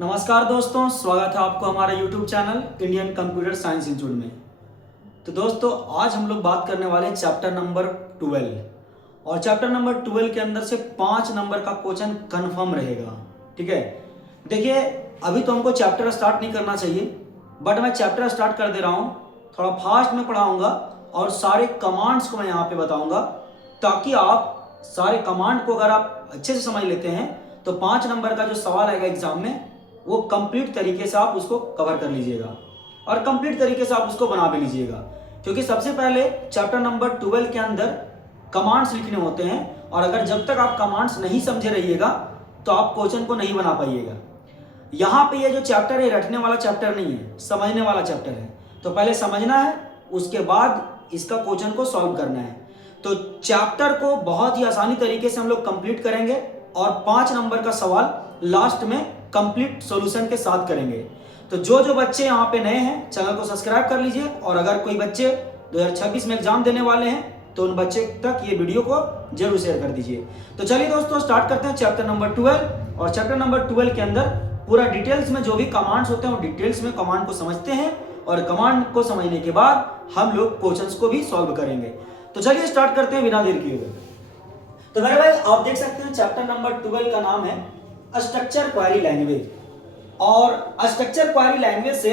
नमस्कार दोस्तों, स्वागत है आपको हमारे YouTube channel Indian computer science institute में। तो दोस्तों, आज हम लोग बात करने वाले हैं चैप्टर नंबर 12 और चैप्टर नंबर 12 के अंदर से 5 नंबर का क्वेश्चन कंफर्म रहेगा। ठीक है, देखिए अभी तो हमको चैप्टर स्टार्ट नहीं करना चाहिए, बट मैं चैप्टर स्टार्ट कर दे रहा हूँ। थोड़ा फास्ट में पढ़ाऊँगा और सारे कमांड्स को मैं यहाँ पे बताऊँगा, ताकि आप सारे कमांड को अगर आप अच्छे से समझ लेते हैं तो 5 नंबर का जो सवाल आएगा एग्जाम में वो कंप्लीट तरीके से आप उसको कवर कर लीजिएगा और कंप्लीट तरीके से आप उसको बना भी लीजिएगा। क्योंकि सबसे पहले चैप्टर नंबर 12 के अंदर कमांड्स लिखने होते हैं और अगर जब तक आप कमांड्स नहीं समझे रहिएगा तो आप क्वेश्चन को नहीं बना पाइएगा। यहाँ पे ये जो चैप्टर है रटने वाला चैप्टर नहीं है, समझने वाला चैप्टर है। तो पहले समझना है, उसके बाद इसका क्वेश्चन को सॉल्व करना है। तो चैप्टर को बहुत ही आसानी तरीके से हम लोग कंप्लीट करेंगे और 5 नंबर का सवाल लास्ट में कंप्लीट सॉल्यूशन के साथ करेंगे। तो जो बच्चे यहाँ पे नए हैं चैनल को सब्सक्राइब कर लीजिए और अगर कोई बच्चे 2026 में एग्जाम देने वाले हैं तो उन बच्चे तक ये वीडियो को जरूर शेयर कर दीजिए। तो चलिए दोस्तों, स्टार्ट करते हैं चैप्टर नंबर 12। और चैप्टर नंबर 12 के अंदर पूरा डिटेल्स में जो भी कमांड्स होते हैं वो डिटेल्स में कमांड को समझते हैं और कमांड को समझने के बाद हम लोग क्वेश्चंस को भी सॉल्व करेंगे। तो चलिए स्टार्ट करते हैं बिना देर किए हुए। तो मेरे भाई आप देख सकते हैं चैप्टर नंबर 12 का नाम है स्ट्रक्चर क्वेरी लैंग्वेज। और स्ट्रक्चर क्वेरी लैंग्वेज से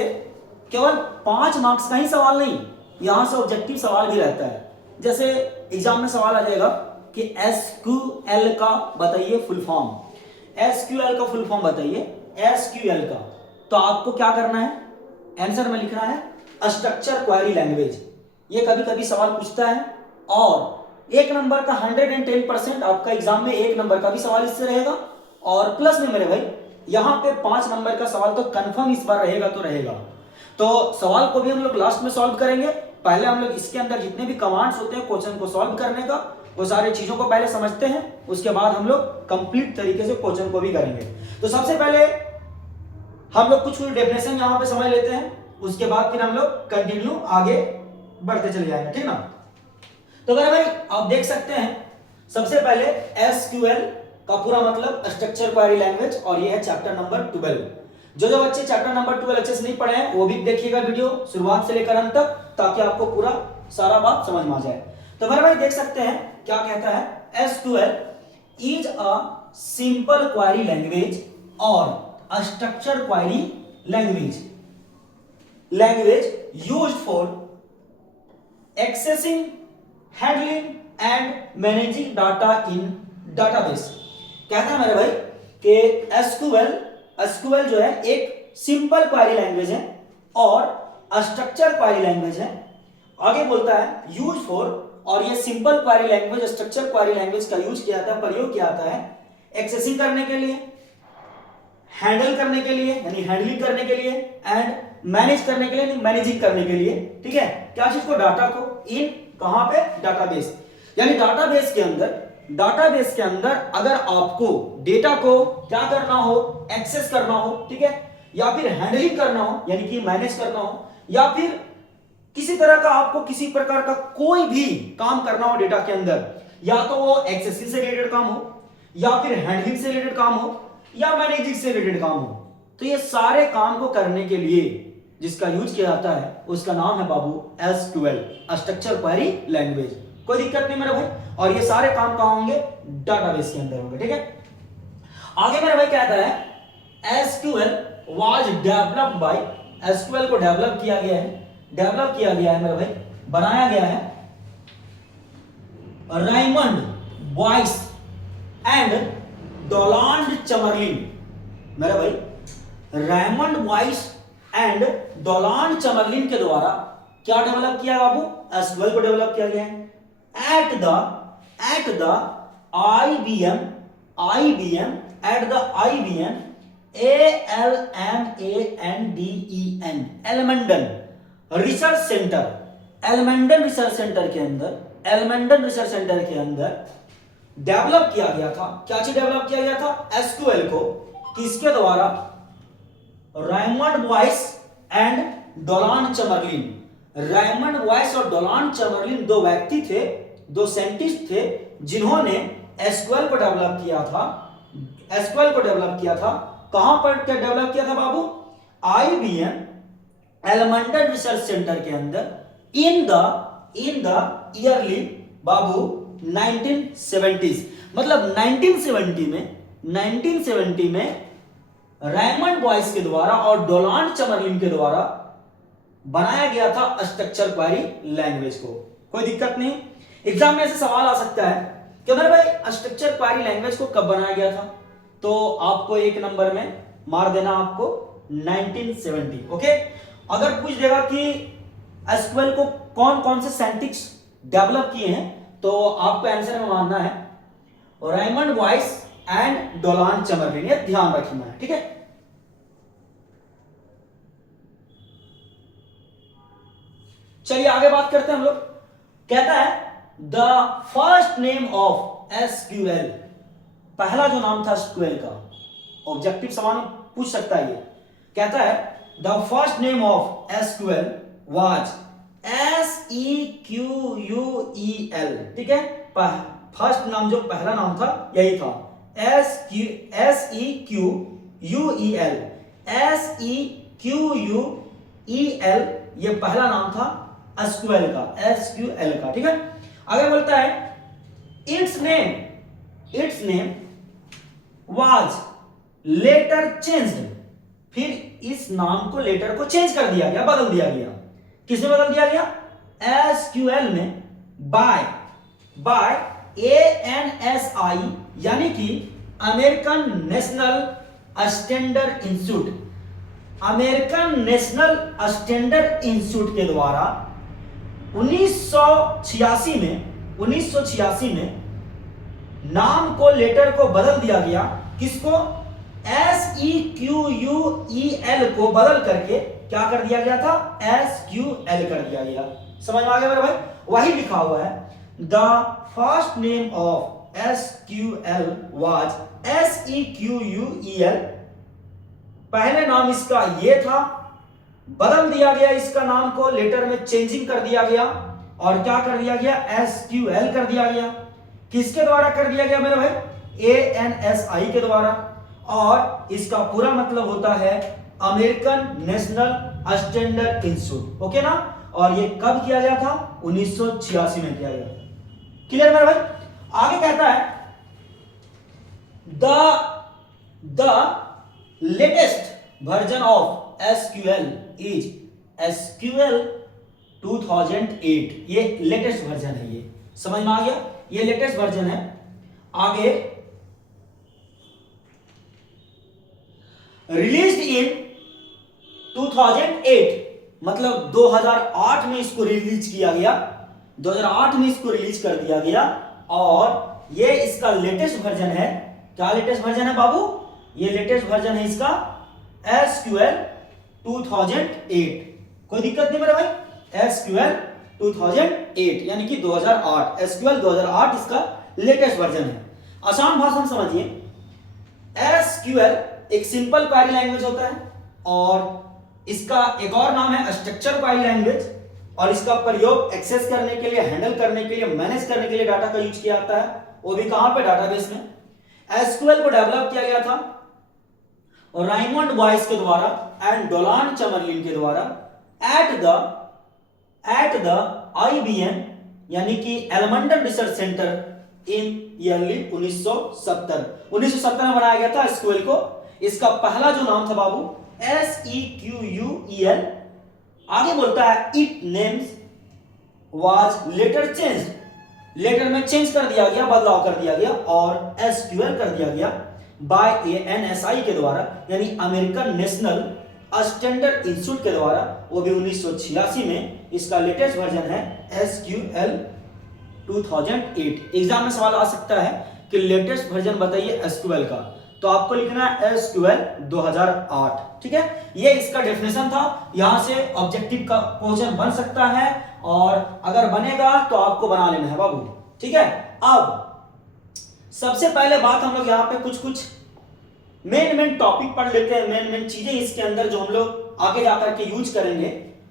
केवल 5 मार्क्स का ही सवाल नहीं, यहां से ऑब्जेक्टिव सवाल भी रहता है। जैसे एग्जाम में सवाल आ जाएगा कि एसक्यूएल का बताइए फुल फॉर्म। एसक्यूएल का फुल फॉर्म बताइए, एसक्यूएल का। तो आपको क्या करना है, आंसर में लिखना है स्ट्रक्चर क्वेरी लैंग्वेज। ये कभी कभी सवाल पूछता है और 1 नंबर का 110% आपका एग्जाम में 1 नंबर का भी सवाल इससे रहेगा। और प्लस में मेरे भाई यहां पे 5 नंबर का सवाल तो कंफर्म इस बार रहेगा तो रहेगा। तो सवाल को भी हम लोग लास्ट में सॉल्व करेंगे। पहले हम लोग इसके अंदर जितने भी कमांड्स होते हैं क्वेश्चन को सॉल्व करने का, वो सारी चीजों को पहले समझते हैं, उसके बाद हम लोग कंप्लीट तरीके से क्वेश्चन को भी करेंगे। तो सबसे पहले हम लोग कुछ डेफिनेशन यहां पे समझ लेते हैं, उसके बाद फिर हम लोग कंटिन्यू आगे बढ़ते चले जाएंगे, ठीक ना। तो मेरे भाई आप देख सकते हैं सबसे पहले एसक्यूएल का पूरा मतलब स्ट्रक्चर क्वेरी लैंग्वेज, और ये है चैप्टर नंबर 12। जो बच्चे चैप्टर नंबर 12 अच्छे से नहीं पढ़े हैं वो भी देखिएगा वीडियो शुरुआत से लेकर अंत तक, ताकि आपको पूरा सारा बात समझ में आ जाए। तो मेरे भाई देख सकते हैं क्या कहता है, SQL is a simple query language और structure query language used for accessing, handling and managing data in database. कहता है मेरे भाई कि एसक्यूएल जो है एक सिंपल क्वेरी लैंग्वेज है और स्ट्रक्चर क्वेरी लैंग्वेज है। आगे बोलता है यूज फॉर, और ये simple query language structure query language का यूज किया जाता है, प्रयोग किया जाता है एक्सेसिंग करने के लिए, हैंडल करने के लिए यानी हैंडलिंग करने के लिए, एंड मैनेज करने के लिए, मैनेजिंग करने के लिए। ठीक है, क्या चीज को, डाटा को, इन कहां पे, डाटाबेस। यानी डाटाबेस के अंदर अगर आपको डेटा को क्या करना हो, एक्सेस करना हो, ठीक है, या फिर हैंडलिंग करना हो यानी कि मैनेज करना हो, या फिर किसी तरह का आपको किसी प्रकार का कोई भी काम करना हो डेटा के अंदर, या तो वो एक्सेसिंग से रिलेटेड काम हो, या फिर हैंडलिंग से रिलेटेड काम हो, या मैनेजिंग से रिलेटेड काम हो, तो ये सारे काम को करने के लिए जिसका यूज किया जाता है उसका नाम है बाबू एसक्यूएल, स्ट्रक्चर क्वेरी लैंग्वेज। कोई दिक्कत नहीं मेरे भाई, और ये सारे काम कहां होंगे, डाटाबेस के अंदर होंगे। ठीक है, आगे मेरे भाई कहता है SQL was developed by, SQL को डेवलप किया गया है मेरे भाई, बनाया गया है रायमंड बॉयस एंड डोनाल्ड चमरलिन। मेरे भाई रायमंड बॉयस एंड डोनाल्ड चमरलिन के द्वारा क्या डेवलप किया बाबू, एसक्यूएल को डेवलप किया गया है at the IBM Almenden research centre के अंदर डेवलप किया गया था। क्या चीज डेवलप किया गया था, एसक्यूएल को, किसके द्वारा, Raymond Boyce and Donald Chamberlin. Raymond Boyce और डोनाल्ड चमरलिन 2 व्यक्ति थे, 2 साइंटिस्ट थे जिन्होंने एसक्यूएल को डेवलप किया था। कहां पर क्या डेवलप किया था बाबू? IBM एलिमेंटल रिसर्च सेंटर के अंदर in the yearly Babu 1970s, मतलब 1970 में रेमंड बॉयस के द्वारा और डोनाल्ड चमरलिन के द्वारा बनाया गया था स्ट्रक्चर क्वेरी लैंग्वेज को। कोई दिक्कत नहीं। एग्जाम में ऐसे सवाल आ सकता है कि मेरे भाई स्ट्रक्चर क्वेरी लैंग्वेज को कब बनाया गया था, तो आपको एक नंबर में मार देना आपको 1970। ओके, अगर पूछ देगा कि एसक्यूएल को कौन कौन से साइंटिस्ट डेवलप किए हैं, तो आपको आंसर में मानना है रेमंड बॉयस एंड डोनाल्ड चमरलिन, ये ध्यान रखना है, ठीक है। चलिए आगे बात करते हैं हम लोग। कहता है the first name of SQL, पहला जो नाम था एसक्यूएल का, ऑब्जेक्टिव सवाल पूछ सकता है ये। कहता है the first name of SQL was SEQUEL, ठीक है। फर्स्ट नाम जो पहला नाम था यही था SEQUEL, SEQUEL, ये पहला नाम था एसक्यूएल का, ठीक है। आगे बोलता है it's name was later changed, फिर इस नाम को लेटर को चेंज कर दिया गया, बदल दिया गया। किसमें बदल दिया गया? एसक्यूएल में बाय ANSI, यानी कि American national standard institute, American national standard institute के द्वारा 1986 में नाम को, लेटर को बदल दिया गया। किसको? SEQUEL को बदल करके क्या कर दिया गया था? SQL कर दिया गया। समझ में आ गया मेरे भाई? वही लिखा हुआ है the first name of SQL was SEQUEL, पहले नाम इसका ये था, बदल दिया गया इसका नाम को, लेटर में चेंजिंग कर दिया गया और क्या कर दिया गया? SQL कर दिया गया। किसके द्वारा कर दिया गया मेरे भाई? ANSI के द्वारा, और इसका पूरा मतलब होता है American national standard institute. Okay ना? और ये कब किया गया था? 1986 में किया गया। क्लियर मेरे भाई? आगे कहता है the latest version of SQL is SQL 2008, ये लेटेस्ट वर्जन है। ये समझ में आ गया? ये लेटेस्ट वर्जन है। आगे रिलीज्ड इन 2008, मतलब 2008 में इसको रिलीज किया गया, 2008 में इसको रिलीज कर दिया गया, और ये इसका लेटेस्ट वर्जन है। क्या लेटेस्ट वर्जन है बाबू? ये लेटेस्ट वर्जन है इसका SQL 2008। कोई दिक्कत नहीं मेरे भाई? SQL 2008 यानी कि 2008, SQL 2008 इसका लेटेस्ट वर्जन है। आसान भाषा में समझिए, SQL एक सिंपल क्वेरी लैंग्वेज होता है, और इसका एक और नाम है स्ट्रक्चर क्वेरी लैंग्वेज, और इसका प्रयोग एक्सेस करने के लिए, हैंडल करने के लिए, मैनेज करने के लिए डाटा का यूज किया जाता है, वो भी कहां पे? डाटाबेस में। SQL को डेवलप किया गया था रेमंड बॉयस के द्वारा एंड डोनाल्ड चमरलिन के द्वारा एट द IBM, यानी कि एलिमेंटल रिसर्च सेंटर इन ईयरली 1970 में बनाया गया था SQL को। इसका पहला जो नाम था बाबू SEQUEL। आगे बोलता है it names was later changed, later में चेंज कर दिया गया, बदलाव कर दिया गया, और SQL कर दिया गया बाय ANSI के द्वारा, यानी अमेरिकन नेशनल स्टैंडर्ड इंस्टीट्यूट के द्वारा, वो भी 1986 में। इसका लेटेस्ट वर्जन है SQL 2008। एग्जाम में सवाल आ सकता है कि लेटेस्ट वर्जन बताइए SQL का, तो आपको लिखना है SQL 2008, ठीक है। ये इसका डेफिनेशन था। यहां से ऑब्जेक्टिव का क्वेश्चन बन सकता है, और अगर बनेगा तो आपको बना लेना है बाबू, ठीक है। अब सबसे पहले बात हम लोग यहाँ पे कुछ मेन टॉपिक पढ़ लेते हैं, मेन चीजें इसके अंदर जो हम लोग आगे जाकर के यूज करेंगे,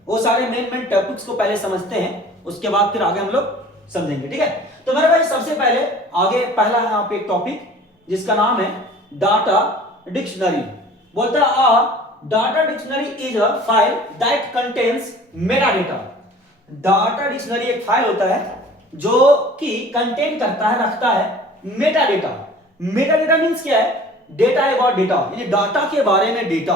वो सारे मेन टॉपिक्स को पहले समझते हैं, उसके बाद फिर आगे हम लोग समझेंगे, ठीक है। तो मेरे भाई सबसे पहले आगे पहला यहाँ पे एक टॉपिक जिसका नाम है डाटा डिक्शनरी। बोलता है अ data dictionary is a file that contains Meta data. Data dictionary एक फाइल होता है जो कि कंटेन करता है, रखता है Meta data. Meta data means क्या है? डेटा अबाउट डेटा, यानी डाटा के बारे में डेटा,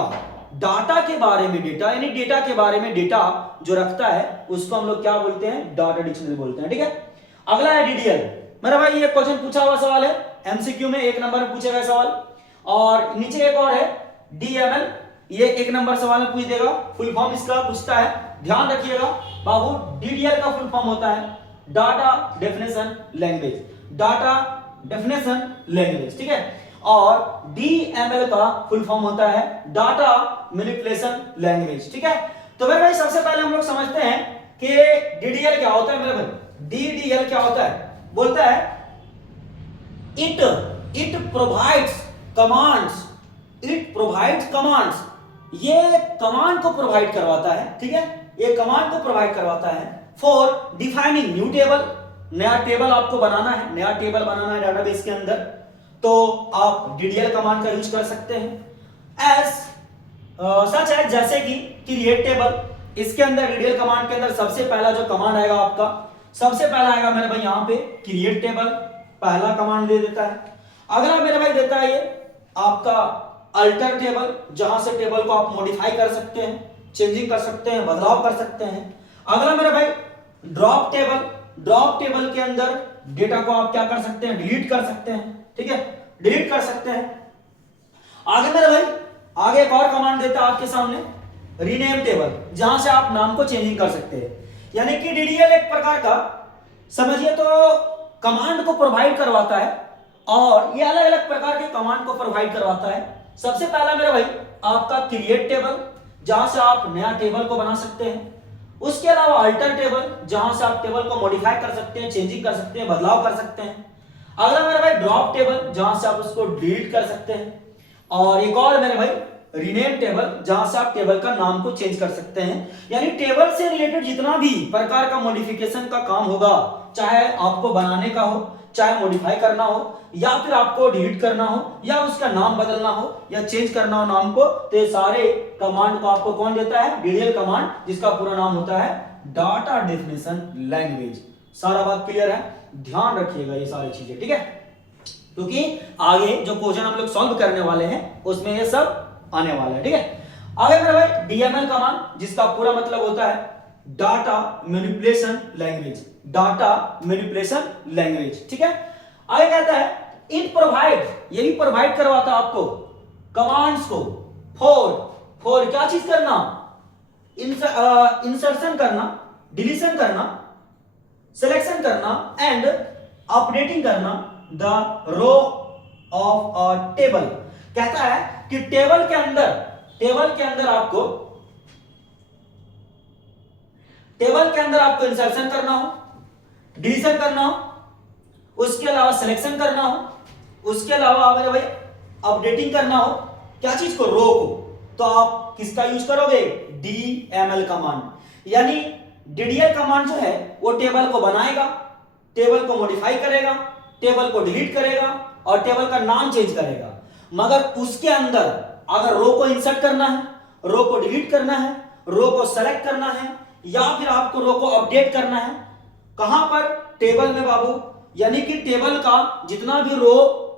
डाटा के बारे में डेटा, यानी डेटा के बारे में डेटा जो रखता है उसको हम लोग क्या बोलते हैं? डाटा डिक्शनरी बोलते हैं। ठीक है, अगला है डीडीएल। मेरा भाई ये क्वेश्चन पूछा हुआ सवाल है, एमसीक्यू में 1 नंबर में पूछे गए सवाल। और नीचे एक और है डीएमएल, ये 1 नंबर सवाल में पूछ देगा, फुल फॉर्म इसका पूछता है, ध्यान रखिएगा बाबू। डीडीएल का फुल फॉर्म होता है data definition language, data definition language. ठीक है, और डीएमएल का फुल फॉर्म होता है डाटा मैनिपुलेशन लैंग्वेज। ठीक है, तो मेरे भाई सबसे पहले हम लोग समझते हैं कि डीडीएल क्या होता है। मेरे भाई डीडीएल क्या होता है? बोलता है it provides commands, it provides commands, ये कमांड को प्रोवाइड करवाता है। ठीक है, ये कमांड को प्रोवाइड करवाता है फॉर डिफाइनिंग न्यू टेबल, नया टेबल आपको बनाना है, नया टेबल बनाना है डाटाबेस के अंदर, तो आप डीडीएल कमांड का यूज कर सकते हैं। एज सच है जैसे कि क्रिएट टेबल, इसके अंदर डीडीएल कमांड के अंदर सबसे पहला जो कमांड आएगा आपका, सबसे पहला आएगा मेरे भाई यहां पे क्रिएट टेबल, पहला कमांड दे देता है। अगला मेरे भाई देता है ये आपका अल्टर टेबल, जहां से टेबल को आप मॉडिफाई कर सकते हैं, चेंजिंग कर सकते हैं, बदलाव कर सकते हैं। अगला मेरे भाई ड्रॉप टेबल, ड्रॉप टेबल के अंदर डेटा को आप क्या कर सकते हैं? डिलीट कर सकते हैं। ठीक है, डिलीट कर सकते हैं। आगे मेरे भाई आगे एक और कमांड देता है आपके सामने रीनेम टेबल, जहां से आप नाम को चेंजिंग कर सकते हैं। यानी कि डीडीएल एक प्रकार का समझिए तो कमांड को प्रोवाइड करवाता है, और ये अलग अलग प्रकार के कमांड को प्रोवाइड करवाता है। सबसे पहला मेरा भाई आपका क्रिएट टेबल, जहां से आप नया टेबल को बना सकते हैं। उसके अलावा अल्टर टेबल, जहां से आप टेबल को मॉडिफाई कर सकते हैं, चेंजिंग कर सकते हैं, बदलाव कर सकते हैं। अगला मेरे भाई ड्रॉप टेबल, जहां से आप उसको डिलीट कर सकते हैं। और एक और मेरे भाई रीनेम टेबल, जहां से आप टेबल का नाम को चेंज कर सकते हैं। यानी टेबल से रिलेटेड जितना भी प्रकार का मॉडिफिकेशन का काम होगा, चाहे आपको बनाने का हो, चाहे मॉडिफाई करना हो, या फिर आपको डिलीट करना हो, या उसका नाम बदलना हो, या चेंज करना हो नाम को, तो ये सारे कमांड को आपको कौन देता है? डीडीएल कमांड, जिसका पूरा नाम होता है डाटा डेफिनेशन लैंग्वेज। सारा बात क्लियर है? ध्यान रखिएगा ये सारी चीजें। ठीक है, क्योंकि आगे जो क्वेश्चन हम लोग सॉल्व करने वाले हैं उसमें ये सब आने वाला है। ठीक है, आगे मेरे भाई डीएमएल कमांड, जिसका पूरा मतलब होता है data manipulation language, data manipulation language. ठीक है, आगे कहता है इट प्रोवाइड, ये भी प्रोवाइड करवाता है आपको कमांड्स को फॉर क्या चीज करना? इंसर्शन करना, डिलीशन करना, सिलेक्शन करना एंड अपडेटिंग करना the row of a table. कहता है कि टेबल के अंदर आपको इंसर्शन करना हो, डिलीशन करना हो, उसके अलावा सिलेक्शन करना हो, उसके अलावा मेरे भाई अपडेटिंग करना हो, क्या चीज को? रो को। तो आप किसका यूज करोगे? DML command. यानी डीडीएल कमांड जो है वो टेबल को बनाएगा, टेबल को मॉडिफाई करेगा, टेबल को डिलीट करेगा और टेबल का नाम चेंज करेगा। मगर उसके अंदर अगर रो को इंसर्ट करना है, रो को डिलीट करना है, रो को सेलेक्ट करना है, या फिर आपको रो को अपडेट करना है, कहां पर? टेबल में बाबू। यानी कि टेबल का जितना भी रो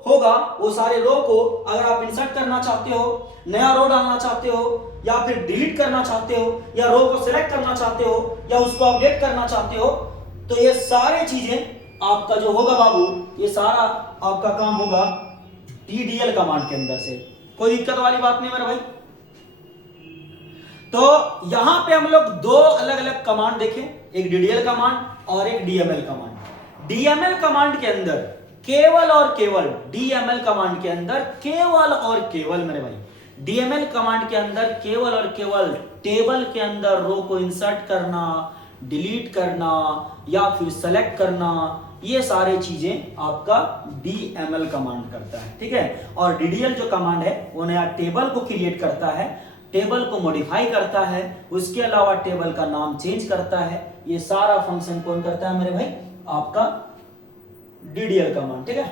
होगा वो सारे रो को अगर आप इंसर्ट करना चाहते हो, नया रो डालना चाहते हो, या फिर डिलीट करना चाहते हो, या रो को सिलेक्ट करना चाहते हो, या उसको अपडेट करना चाहते हो, तो ये सारे चीजें आपका जो होगा बाबू, ये सारा आपका काम होगा डीडीएल कमांड के अंदर से। कोई दिक्कत वाली बात नहीं मेरे भाई। तो यहां पे हम लोग दो अलग अलग कमांड देखें, एक डीडीएल कमांड और एक डीएमएल कमांड। डीएमएल कमांड के अंदर केवल और केवल, डीएमएल कमांड के अंदर केवल और केवल मेरे भाई, डीएमएल कमांड के अंदर केवल और केवल टेबल के अंदर रो को इंसर्ट करना, डिलीट करना या फिर सेलेक्ट करना, ये सारे चीजें आपका डीएमएल कमांड करता है। ठीक है, और डीडीएल जो कमांड है वो नया टेबल को क्रिएट करता है, टेबल को मॉडिफाई करता है, उसके अलावा टेबल का नाम चेंज करता है। ये सारा फंक्शन कौन करता है मेरे भाई? आपका डीडीएल कमांड। ठीक है,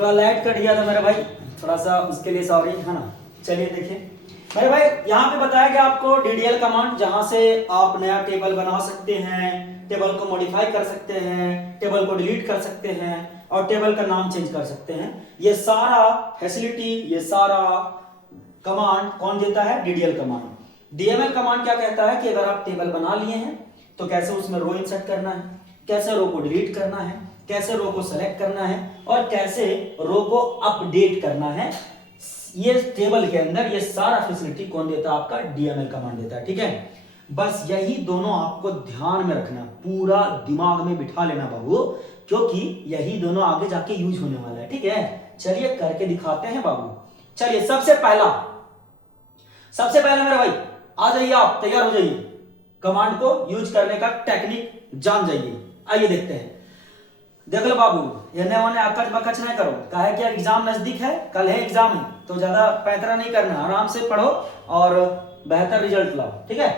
थोड़ा लाइट कट गया था मेरे भाई, थोड़ा सा उसके लिए सॉरी, है ना। चलिए देखिए मेरे भाई, यहाँ पे बताया गया आपको DDL कमांड, जहां से आप नया टेबल बना सकते हैं, टेबल को मॉडिफाई कर सकते हैं, टेबल को डिलीट कर सकते हैं और टेबल का नाम चेंज कर सकते हैं। ये सारा फैसिलिटी, ये सारा कमांड कौन देता है? DDL command. DML कमांड क्या कहता है कि अगर आप टेबल बना लिए हैं तो कैसे उसमें रो इंसर्ट करना है, कैसे रो को डिलीट करना है, कैसे रो को सेलेक्ट करना है और कैसे रो को अपडेट करना है, ये टेबल के अंदर ये सारा फैसिलिटी कौन देता है? आपका DML कमांड देता है। ठीक है, बस यही दोनों आपको ध्यान में रखना, पूरा दिमाग में बिठा लेना बाबू, क्योंकि यही दोनों आगे जाके यूज होने वाला है। ठीक है, चलिए करके दिखाते हैं बाबू। चलिए सबसे पहले मेरे भाई आ जाइए, आप तैयार हो जाइए, कमांड को यूज करने का टेक्निक जान जाइए। आइए देखते हैं। देख लो बाबू, ये अकच बकच नहीं करो, काहे कि एग्जाम नजदीक है, कल है एग्जाम है, तो ज्यादा पैतरा नहीं करना, आराम से पढ़ो और बेहतर रिजल्ट लाओ। ठीक है,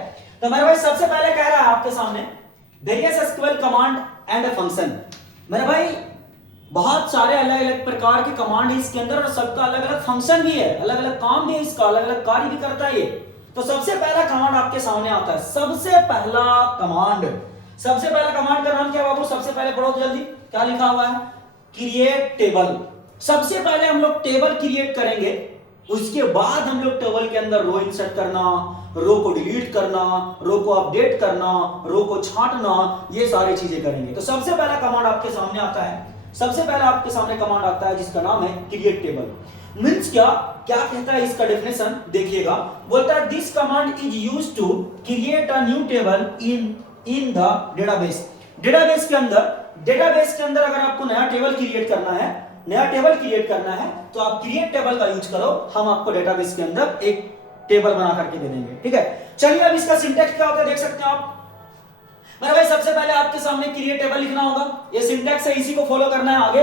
तो मेरे भाई सबसे पहले कह रहा है आपके सामने various SQL command and function. मेरे भाई बहुत सारे अलग अलग प्रकार के कमांड है इसके अंदर और सबका अलग अलग फंक्शन भी है, अलग अलग काम भी है इसका, अलग अलग कार्य भी करता है ये। तो सबसे पहला कमांड आपके सामने आता है, सबसे पहला कमांड का नाम क्या बाबू? सबसे पहले पढ़ो जल्दी, क्या लिखा हुआ है? Create table. सबसे पहले हम लोग टेबल क्रिएट करेंगे, उसके बाद हम लोग टेबल के अंदर रो इंसर्ट करना, रो को डिलीट करना, रो को अपडेट करना, रो को छांटना, ये सारी चीजें करेंगे। तो सबसे पहला कमांड आपके सामने आता है, सबसे पहला आपके सामने कमांड आता है जिसका नाम है क्रिएट टेबल। मींस क्या कहता है इसका डेफिनेशन देखिएगा, बोलता है this command is used to create a new table in the database. Database के अंदर अगर आपको नया टेबल क्रिएट करना है तो आप क्रिएट टेबल का यूज करो, हम आपको डेटाबेस के अंदर एक टेबल बना करके दे देंगे। ठीक है, चलिए अब इसका सिंटैक्स क्या होता है देख सकते हैं आप। मेरे भाई सबसे पहले आपके सामने क्रिएट टेबल लिखना होगा, ये सिंटैक्स है, इसी को फॉलो करना है आगे।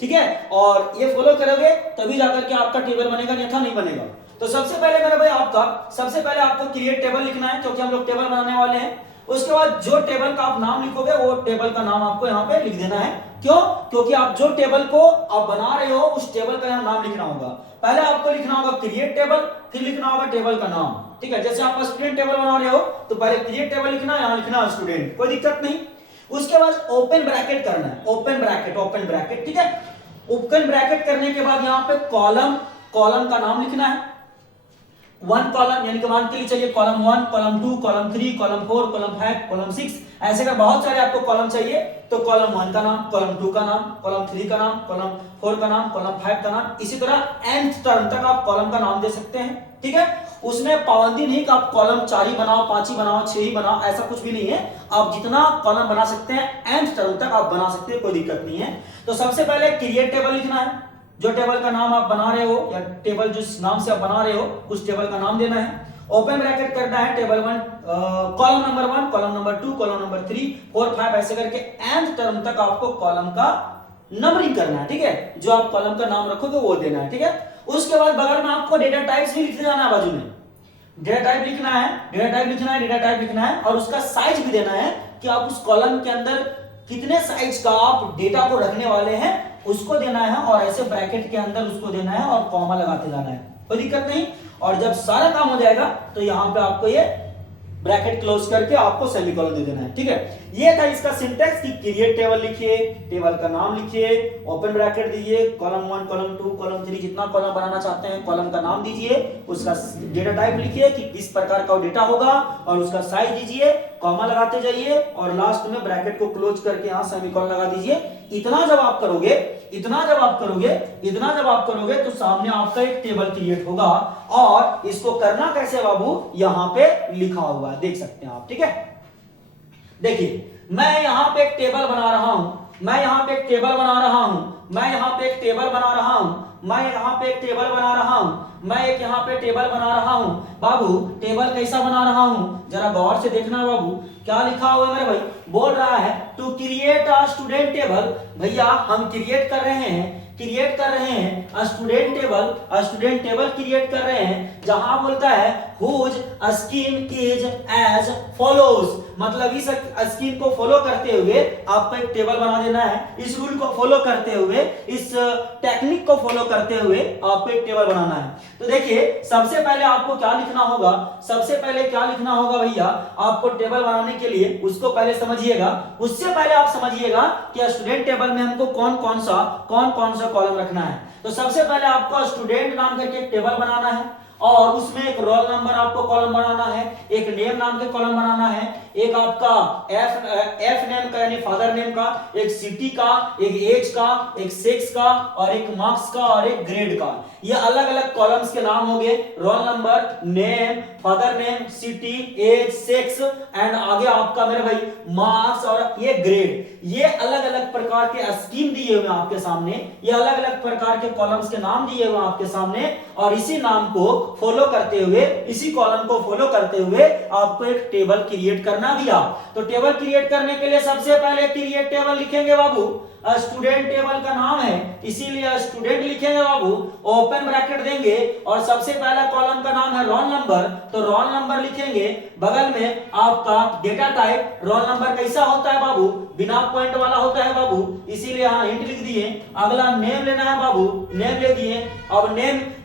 ठीक है, और ये फॉलो करोगे तभी जाकर के आपका टेबल बनेगा, अन्यथा नहीं बनेगा। तो सबसे पहले मेरे भाई आपको क्रिएट टेबल लिखना है, क्योंकि हम लोग टेबल बनाने वाले हैं। उसके बाद जो टेबल का आप नाम लिखोगे वो टेबल का नाम आपको यहाँ पे लिख देना है। क्यों? क्योंकि आप जो टेबल को आप बना रहे हो उस टेबल का यहाँ नाम लिखना होगा। पहले आपको लिखना होगा क्रिएट टेबल, फिर लिखना होगा टेबल का नाम। ठीक है, जैसे आप स्टूडेंट टेबल बना रहे हो तो पहले क्रिएट टेबल लिखना, यहाँ लिखना स्टूडेंट, कोई दिक्कत नहीं। उसके बाद ओपन ब्रैकेट करना है, ओपन ब्रैकेट। ठीक है, ओपन ब्रैकेट करने के बाद यहाँ पे कॉलम का नाम लिखना है। वन कॉलम यानी कमांड के लिए चाहिए column 1, column 2, column 3, column 4, column 5, column 6, ऐसे कर बहुत सारे आपको कॉलम चाहिए। तो कॉलम 1 का नाम, कॉलम 2 का नाम, कॉलम 3 का नाम, कॉलम 4 का नाम, कॉलम 5 का नाम, इसी तरह nth टर्म तक आप कॉलम का नाम दे सकते हैं। ठीक है, उसमें पाबंदी नहीं कि आप कॉलम 4 ही बनाओ, 5 ही बनाओ, 6 ही बनाओ, ऐसा कुछ भी नहीं है। आप जितना कॉलम बना सकते हैं nth टर्म तक आप बना सकते हैं, कोई दिक्कत नहीं है। तो सबसे पहले क्रिएट टेबल लिखना है, जो टेबल का नाम आप बना रहे हो या टेबल जिस नाम से आप बना रहे हो उस टेबल का नाम देना है। ओपन ब्रैकेट करना है table 1, column number 1, column number 2, column number 3, 4, 5 ऐसे करके nth टर्म तक आपको कॉलम का नंबरिंग करना है। ठीक है, जो आप कॉलम का नाम रखोगे वो देना है। ठीक है, उसके बाद बगल में आपको डेटा टाइप्स भी लिखते जाना है, बाजू में डेटा टाइप लिखना है और उसका साइज भी देना है कि आप उस कॉलम के अंदर कितने साइज का आप डेटा को रखने वाले हैं उसको देना है, और ऐसे ब्रैकेट के अंदर उसको देना है और कॉमा लगाते जाना है, कोई दिक्कत नहीं। और जब सारा काम हो जाएगा तो यहां पे आपको ये ब्रैकेट क्लोज करके आपको सेमीकोलन दे देना है। ठीक है, ये था इसका सिंटैक्स कि क्रिएट टेबल लिखिए, टेबल का नाम लिखिए, ओपन ब्रैकेट दीजिए, कॉलम 1, कॉलम 2, कॉलम 3 जितना कॉलम बनाना चाहते हैं कॉलम का नाम दीजिए, उसका डेटा टाइप लिखिए कि किस प्रकार का डेटा होगा और उसका साइज दीजिए, कॉमा लगाते जाइए और लास्ट में ब्रैकेट को क्लोज करके यहां सेमीकोलन लगा दीजिए। इतना जब आप करोगे तो सामने आपका एक टेबल क्रिएट होगा। और इसको करना कैसे बाबू, यहां पे लिखा हुआ है, देख सकते हैं आप। ठीक है, देखिए मैं यहां पे एक टेबल बना रहा हूं, मैं यहां पे एक टेबल बना रहा हूं, मैं यहां पे एक टेबल बना रहा हूं, मैं यहां पे एक टेबल बना रहा हूं, मैं एक यहां पे टेबल बना रहा हूं। बाबू टेबल कैसा बना रहा हूं जरा गौर से देखना बाबू, क्या लिखा हुआ है मेरे भाई, बोल रहा है to create a student table. भैया हम क्रिएट कर रहे हैं स्टूडेंट टेबल क्रिएट कर रहे हैं, जहां बोलता है whose scheme is as follows. मतलब इस स्कीम को फॉलो करते हुए आपको एक टेबल बना देना है। इस रूल को फॉलो करते हुए, इस टेक्निक को फॉलो करते हुए आपको एक टेबल बनाना है। तो देखिए सबसे पहले आपको क्या लिखना होगा, सबसे पहले क्या लिखना होगा भैया, आपको टेबल बनाने के लिए उसको पहले समझिएगा। उससे पहले आप समझिएगा कि स्टूडेंट टेबल में हमको कौन कौन सा कॉलम रखना है। तो सबसे पहले आपको स्टूडेंट नाम करके एक टेबल बनाना है और उसमें एक रोल नंबर आपको कॉलम बनाना है, एक नेम नाम के कॉलम बनाना है, एक आपका एफ नेम का यानी फादर नेम का, एक सिटी का, एक एज का, एक सेक्स का और एक मार्क्स का और एक ग्रेड का। ये अलग अलग कॉलम्स के नाम हो गए, roll number, name, father name, city, age, sex and आगे आपका मेरे भाई मार्क्स और ये ग्रेड। ये अलग अलग प्रकार के स्कीम दिए हुए आपके सामने, ये अलग अलग प्रकार के कॉलम्स के नाम दिए हुए आपके सामने और इसी नाम को फॉलो करते हुए, इसी कॉलम को फॉलो करते हुए आपको एक टेबल क्रिएट करना दिया। तो टेबल क्रिएट करने के लिए सबसे पहले क्रिएट टेबल लिखेंगे बाबू, स्टूडेंट टेबल का नाम है इसीलिए स्टूडेंट लिखेंगे बाबू, ओपन ब्रैकेट देंगे और सबसे पहला कॉलम का नाम है रोल नंबर, तो रोल नंबर लिखेंगे। बगल में आपका डेटा टाइप, रोल नंबर कैसा होता है बाबू, बिना पॉइंट वाला होता है बाबू, इसीलिए यहां इंट लिख दिए। अगला नेम लेना है बाबू, नेम ले दिए। अब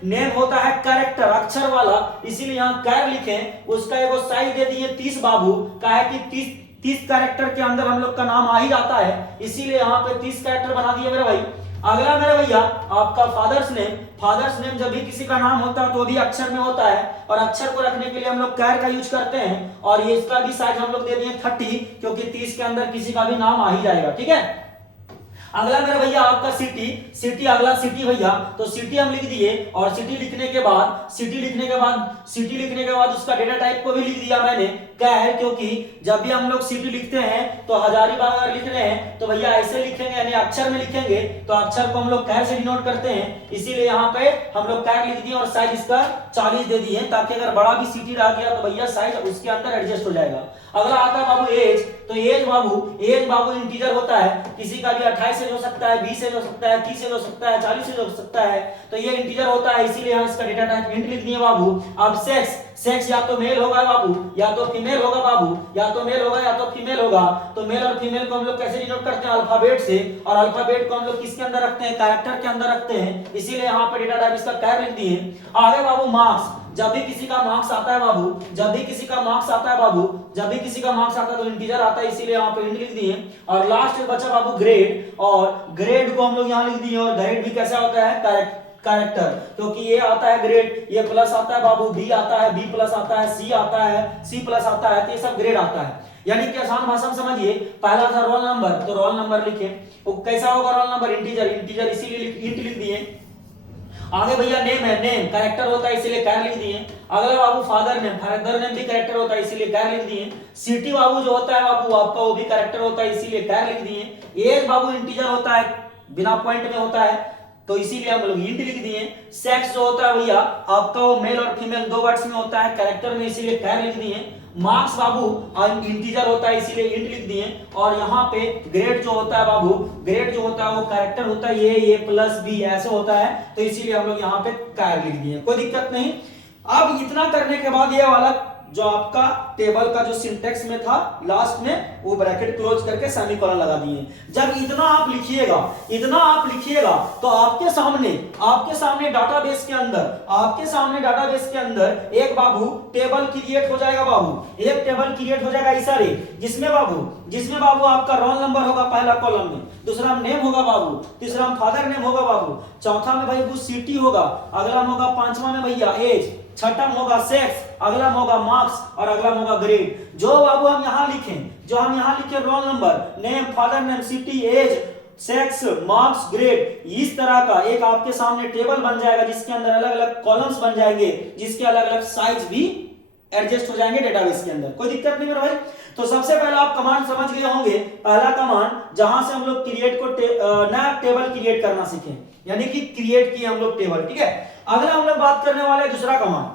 नेम होता है कैरेक्टर, अक्षर वाला, इसीलिए यहां कैर लिखें। उसका एगो साइज दे दिए 30 बाबू, का है कि 30 कैरेक्टर के अंदर हम लोग का नाम आ ही जाता है, इसीलिए यहाँ पे 30 कैरेक्टर बना दिए मेरे भाई। अगला मेरे भैया आपका फादर्स नेम जब भी किसी का नाम होता है तो भी अक्षर में होता है और अक्षर को रखने के लिए हम लोग कैर का यूज करते हैं और ये इसका भी साइज हम लोग दे दिए 30, क्योंकि 30 के अंदर किसी का भी नाम आ ही जाएगा, ठीक है। अगला मेरा भैया आपका सिटी, अगला सिटी भैया, तो सिटी हम लिख दिए और सिटी लिखने के बाद उसका डेटा टाइप को भी लिख दिया मैंने, क्या है, क्योंकि जब भी हम लोग सिटी लिखते हैं तो हजारी बार अगर लिख रहे हैं तो भैया ऐसे लिखेंगे यानी अक्षर में लिखेंगे, तो अक्षर को हम लोग कैर से डिनोट करते हैं, इसीलिए यहाँ पे हम लोग कैर लिख दिए और साइज इसका 40 दे दिए, ताकि अगर बड़ा भी सिटी रह गया तो भैया साइज उसके अंदर एडजस्ट हो जाएगा। अगला आता है बाबू एज, तो एज बाबू इंटीजर होता है, किसी का भी 28 एज हो सकता है, 20 एज हो सकता है, 30 एज हो सकता है, 40 एज हो सकता है, तो ये इंटीजर होता है, इसीलिए हम इसका डेटा टाइप इंट लिख दिए बाबू। अब सेक्स या तो मेल होगा बाबू या तो फीमेल होगा बाबू, या तो मेल होगा या तो फीमेल होगा, तो मेल और फीमेल को हम लोग कैसे डिनोट करते हैं, अल्फाबेट से, और अल्फाबेट को हम लोग किसके अंदर रखते हैं, कैरेक्टर के अंदर रखते हैं, इसीलिए यहाँ पे डेटा टाइप इसका कैर लिख दिए। आगे बाबू मार्क्स, जब भी किसी का मार्क्स आता है बाबू, जब भी किसी का मार्क्स आता है तो इंटीजर आता है, इसीलिए यहाँ पे इंट लिख दिए। और लास्ट बचा बाबू ग्रेड, और ग्रेड को हम लोग यहाँ लिख दिए, और ग्रेड भी कैसा होता है, कैरेक्टर, क्योंकि ये आता है ग्रेड, ये प्लस आता है बाबू, बी आता है, बी प्लस आता है, सी आता है, सी प्लस आता है, तो ये सब ग्रेड आता है। यानी कि आसान भाषा में समझिए, पहला था रोल नंबर, तो रोल नंबर लिखे, वो कैसा होगा रोल नंबर, इंटीजर, इसीलिए इंट लिख दिए। आगे भैया नेम है, नेम कैरेक्टर होता है इसीलिए कैर लिख दिए। अगला बाबू फादर नेम भी कैरेक्टर होता है इसीलिए कैर लिख दिए। सिटी बाबू जो होता है बाबू आपका, वो भी कैरेक्टर होता है इसीलिए कैर लिख दिए। एज बाबू इंटीजर होता है, बिना पॉइंट में होता है, तो इसीलिए हम लोग इंट लिख दिए। सेक्स जो होता है भैया आपका, वो मेल और फीमेल 2 वर्ड्स में होता है, कैरेक्टर में, इसीलिए कैर लिख दिए। मार्क्स बाबू इंटीजर होता है इसीलिए इंट लिख दिए। और यहाँ पे ग्रेड जो होता है बाबू, ग्रेड जो होता है वो कैरेक्टर होता है, ये प्लस बी ऐसे होता है, तो इसीलिए हम लोग यहाँ पे कैर लिख दिए, कोई दिक्कत नहीं। अब इतना करने के बाद ये वाला जो आपका टेबल का जो सिंटेक्स में था, लास्ट में वो ब्रैकेट क्लोज करके सेमीकोलन लगा दिए। जब इतना आप लिखिएगा तो आपके सामने डाटाबेस के अंदर एक बाबू टेबल क्रिएट हो जाएगा बाबू, एक टेबल क्रिएट हो जाएगा ऐसा रे, जिसमें बाबू आपका रोल नंबर होगा पहला कॉलम में, दूसरा में नेम होगा बाबू, तीसरा में फादर नेम होगा बाबू, चौथा में भाई सिटी होगा, अगला में होगा, पांचवा में भैया एज, छठा में होगा सेक्स, अगला में होगा मार्क्स और अगला में होगा ग्रेड। जो बाबू हम यहाँ लिखें roll number, name, father name, city, age, sex, marks, grade, इस तरह का एक आपके सामने टेबल बन जाएगा, जिसके अंदर अलग अलग कॉलम्स बन जाएंगे, जिसके अलग अलग साइज भी एडजस्ट हो जाएंगे डेटाबेस के अंदर, कोई दिक्कत नहीं मेरे भाई। तो सबसे पहले आप कमांड समझ गए होंगे, पहला कमांड जहां से हम लोग नया टेबल क्रिएट करना सीखे, यानी कि क्रिएट किए हम लोग टेबल, ठीक है। अगला हम लोग बात करने वाले दूसरा कमांड,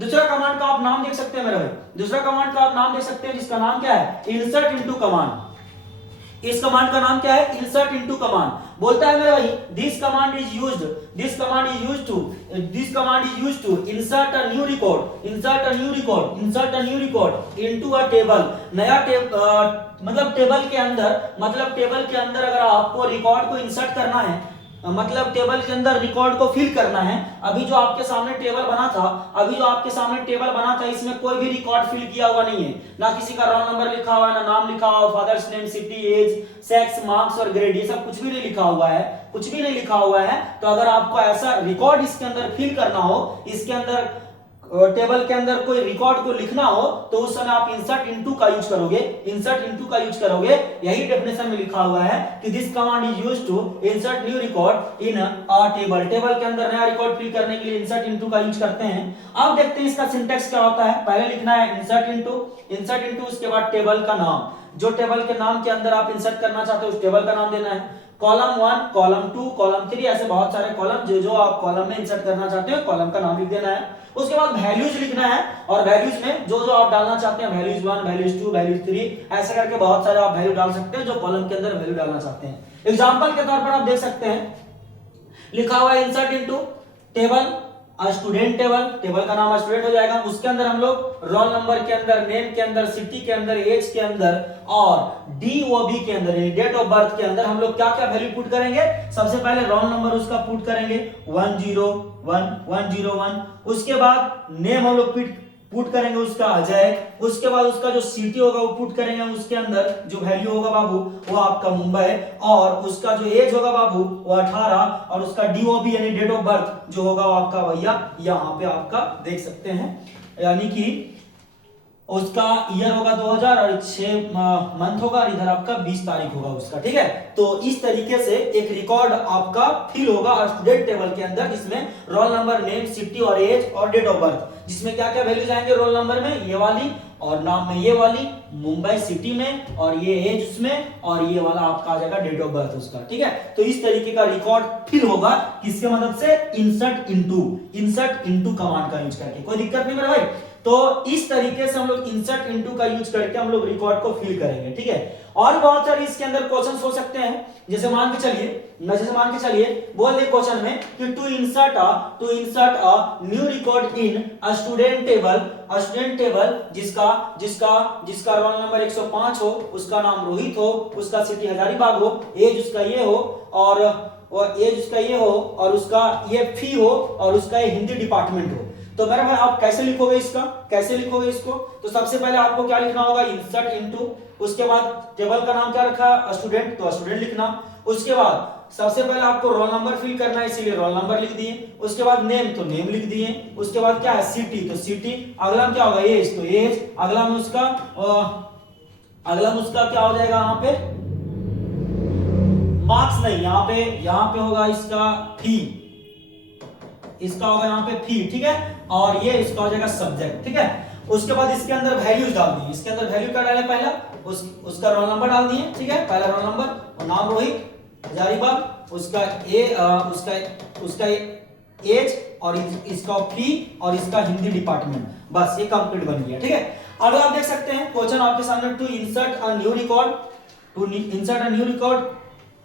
दूसरा कमांड का आप नाम देख सकते हैं मेरे भाई, दूसरा कमांड का आप नाम देख सकते हैं, जिसका नाम क्या है, इंसर्ट इनटू कमांड। इस कमांड का नाम क्या है? Insert into command. बोलता है मेरे भाई this command is used to insert a new record into a table. नया मतलब टेबल के अंदर अगर आपको रिकॉर्ड को इंसर्ट करना है, मतलब टेबल के अंदर रिकॉर्ड को फिल करना है। अभी जो आपके सामने टेबल बना था, इसमें कोई भी रिकॉर्ड फिल किया हुआ नहीं है, ना किसी का रोल नंबर लिखा हुआ है, ना नाम लिखा हुआ, father's name, city, age, sex, marks और ग्रेड, ये सब कुछ भी नहीं लिखा हुआ है। तो अगर आपको ऐसा रिकॉर्ड इसके अंदर फिल करना हो, इसके अंदर टेबल के अंदर कोई रिकॉर्ड को लिखना हो, तो उस समय आप इंसर्ट इनटू का यूज करोगे। यही डेफिनेशन में लिखा हुआ है कि this command is used to insert new record in a table के अंदर नया रिकॉर्ड फिल करने के लिए इंसर्ट इनटू का यूज करते हैं। अब देखते हैं इसका सिंटैक्स क्या होता है। पहले लिखना है इंसर्ट इनटू, उसके बाद टेबल का नाम, जो टेबल के नाम के अंदर आप इंसर्ट करना चाहते हो उस टेबल का नाम देना है। कॉलम 1, कॉलम 2, कॉलम 3, ऐसे बहुत सारे कॉलम, जो आप कॉलम में इंसर्ट करना चाहते हो कॉलम का नाम लिख देना है। उसके बाद वैल्यूज लिखना है, और वैल्यूज में जो आप डालना चाहते हैं, वैल्यूज 1, वैल्यूज 2, वैल्यूज 3, ऐसे करके बहुत सारे आप वैल्यू डाल सकते हैं जो कॉलम के अंदर वैल्यू डालना चाहते हैं। एग्जांपल के तौर पर आप देख सकते हैं, लिखा हुआ है insert into table student table का नाम स्टूडेंट हो जाएगा। उसके अंदर हम लोग रोल नंबर के अंदर, नेम के अंदर, सिटी के अंदर, एज के अंदर और डीओबी के अंदर, डेट ऑफ बर्थ के अंदर हम लोग क्या क्या वैल्यू पुट करेंगे। सबसे पहले रोल नंबर उसका पुट करेंगे 101। उसके बाद नेम हम लोग पुट करेंगे उसका अजय। उसके बाद उसका जो सिटी होगा वो पुट करेंगे, उसके अंदर जो वैल्यू होगा बाबू वो आपका मुंबई, और उसका जो एज होगा बाबू वो 18, और उसका डीओबी यानी डेट ऑफ बर्थ जो होगा वो आपका भैया यहाँ पे आपका देख सकते हैं, यानी कि उसका ईयर होगा 2000 और 6 मंथ होगा, और इधर आपका 20 तारीख होगा उसका। ठीक है, तो इस तरीके से एक रिकॉर्ड आपका फिल होगा स्टूडेंट टेबल के अंदर, जिसमें रोल नंबर, नेम, सिटी और एज और डेट ऑफ बर्थ, जिसमें क्या क्या वैल्यूज आएंगे। रोल नंबर में ये वाली, और नाम में ये वाली, मुंबई सिटी में, और ये एज उसमें, और ये वाला आपका आ जाएगा डेट ऑफ बर्थ उसका। ठीक है, तो इस तरीके का रिकॉर्ड फिल होगा किसके मदद से? इंसर्ट इनटू कमांड का यूज करके। कोई दिक्कत नहीं मेरे भाई। तो इस तरीके से हम लोग इंसर्ट इनटू का यूज करके हम लोग रिकॉर्ड को फिल करेंगे। ठीक है, और बहुत सारे इसके अंदर क्वेश्चंस हो सकते हैं। जैसे मान के चलिए बोल दे क्वेश्चन में कि to insert a new record in a student table जिसका रोल नंबर 105 हो, उसका नाम रोहित हो, उसका सिटी हजारीबाग हो, एज उसका ये हो, और एज उसका ये हो, और उसका ये फी हो, और उसका ये हिंदी डिपार्टमेंट हो। तो मेरे भाई आप कैसे लिखोगे इसको? तो सबसे पहले आपको क्या लिखना होगा? इंसर्ट इनटू, उसके बाद टेबल का नाम क्या रखा? स्टूडेंट, तो स्टूडेंट लिखना। उसके बाद सबसे पहले आपको रोल नंबर फिल करना है, इसीलिए रोल नंबर लिख दिए। उसके बाद नेम, तो नेम लिख दिए। उसके बाद क्या है? सिटी, तो सिटी। अगला में क्या होगा? एज, तो एज। अगला में उसका क्या हो जाएगा यहाँ पे? मार्क्स नहीं, यहाँ पे होगा इसका फी, इसका होगा यहाँ पे फी। ठीक है, और ये इसका हो जाएगा सब्जेक्ट। ठीक है, उसके बाद इसके अंदर वैल्यूज डाल दिए। इसके अंदर वैल्यू क्या डाले? पहला उसका रोल नंबर डाल दिए। ठीक है, पहला रोल नंबर और नाम रोहित हजारीबाग, उसका एज और इसका फी और इसका हिंदी डिपार्टमेंट। बस ये कंप्लीट बन गया। ठीक है, अब आप देख सकते हैं क्वेश्चन आपके सामने, to insert a new record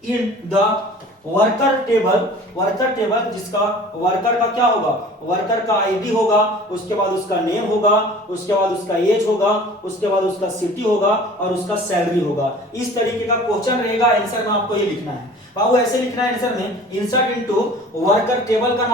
in the worker table जिसका वर्कर का क्या होगा? वर्कर का आईडी होगा, उसके बाद उसका नेम होगा, उसके बाद उसका एज होगा, उसके बाद उसका सिटी होगा, और उसका सैलरी होगा। इस तरीके का क्वेश्चन रहेगा। आंसर में आपको ये लिखना है बाबू, ऐसे लिखना है आंसर में। इंसर्ट इनटू वर्कर टेबल का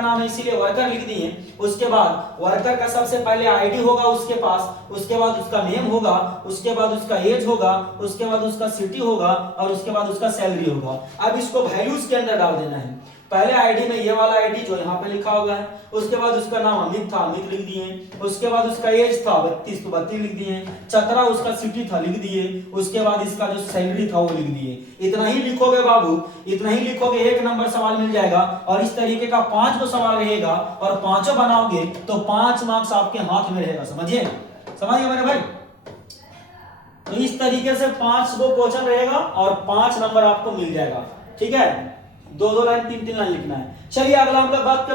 नाम है, इसीलिए वर्कर लिख दिए। उसके बाद वर्कर का सबसे पहले आईडी होगा उसके पास, उसके बाद उसका नेम होगा, उसके बाद उसका एज होगा, उसके बाद उसका सिटी होगा, और उसके बाद उसका सैलरी होगा। अब इसको वैल्यूज के अंदर डाल देना है। पहले आईडी में ये वाला आईडी जो यहाँ पे लिखा हुआ है, उसके बाद उसका नाम अमित था, अमित लिख दिए। उसके बाद उसका एज था 32, तो 32 लिख दिए। चतरा उसका सिटी था, लिख दिए। उसके बाद इसका जो सैलरी था वो लिख दिए। इतना ही लिखोगे बाबू, इतना ही लिखोगे, 1 नंबर सवाल मिल जाएगा। और इस तरीके का 5 को सवाल रहेगा, और 5 बनाओगे तो 5 मार्क्स आपके हाथ में रहेगा। समझिए मेरे भाई। तो इस तरीके से 5 को क्वेश्चन रहेगा और 5 नंबर आपको मिल जाएगा। ठीक है, 2-2 लाइन 3-3 लाइन लिखना है। चलिए अगला हम लोग बात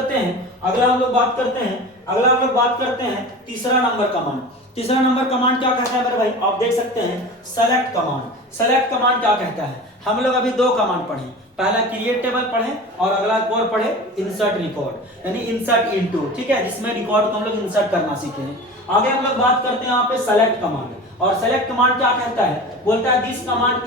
करते हैं तीसरा नंबर कमांड। तीसरा नंबर कमांड क्या कहता है मेरे भाई, आप देख सकते हैं सेलेक्ट कमांड। सेलेक्ट कमांड क्या कहता है, हम लोग अभी दो कमांड पढ़े, पहला क्रिएट टेबल पढ़े और अगला कोर पढ़े इंसर्ट रिकॉर्ड यानी इंसर्ट इनटू, ठीक है, जिसमें रिकॉर्ड को हम लोग इंसर्ट करना सीखे हैं। आगे हम लोग बात करते हैं यहाँ पे सेलेक्ट कमांड। और सेलेक्ट कमांड क्या कहता है, बोलता है this command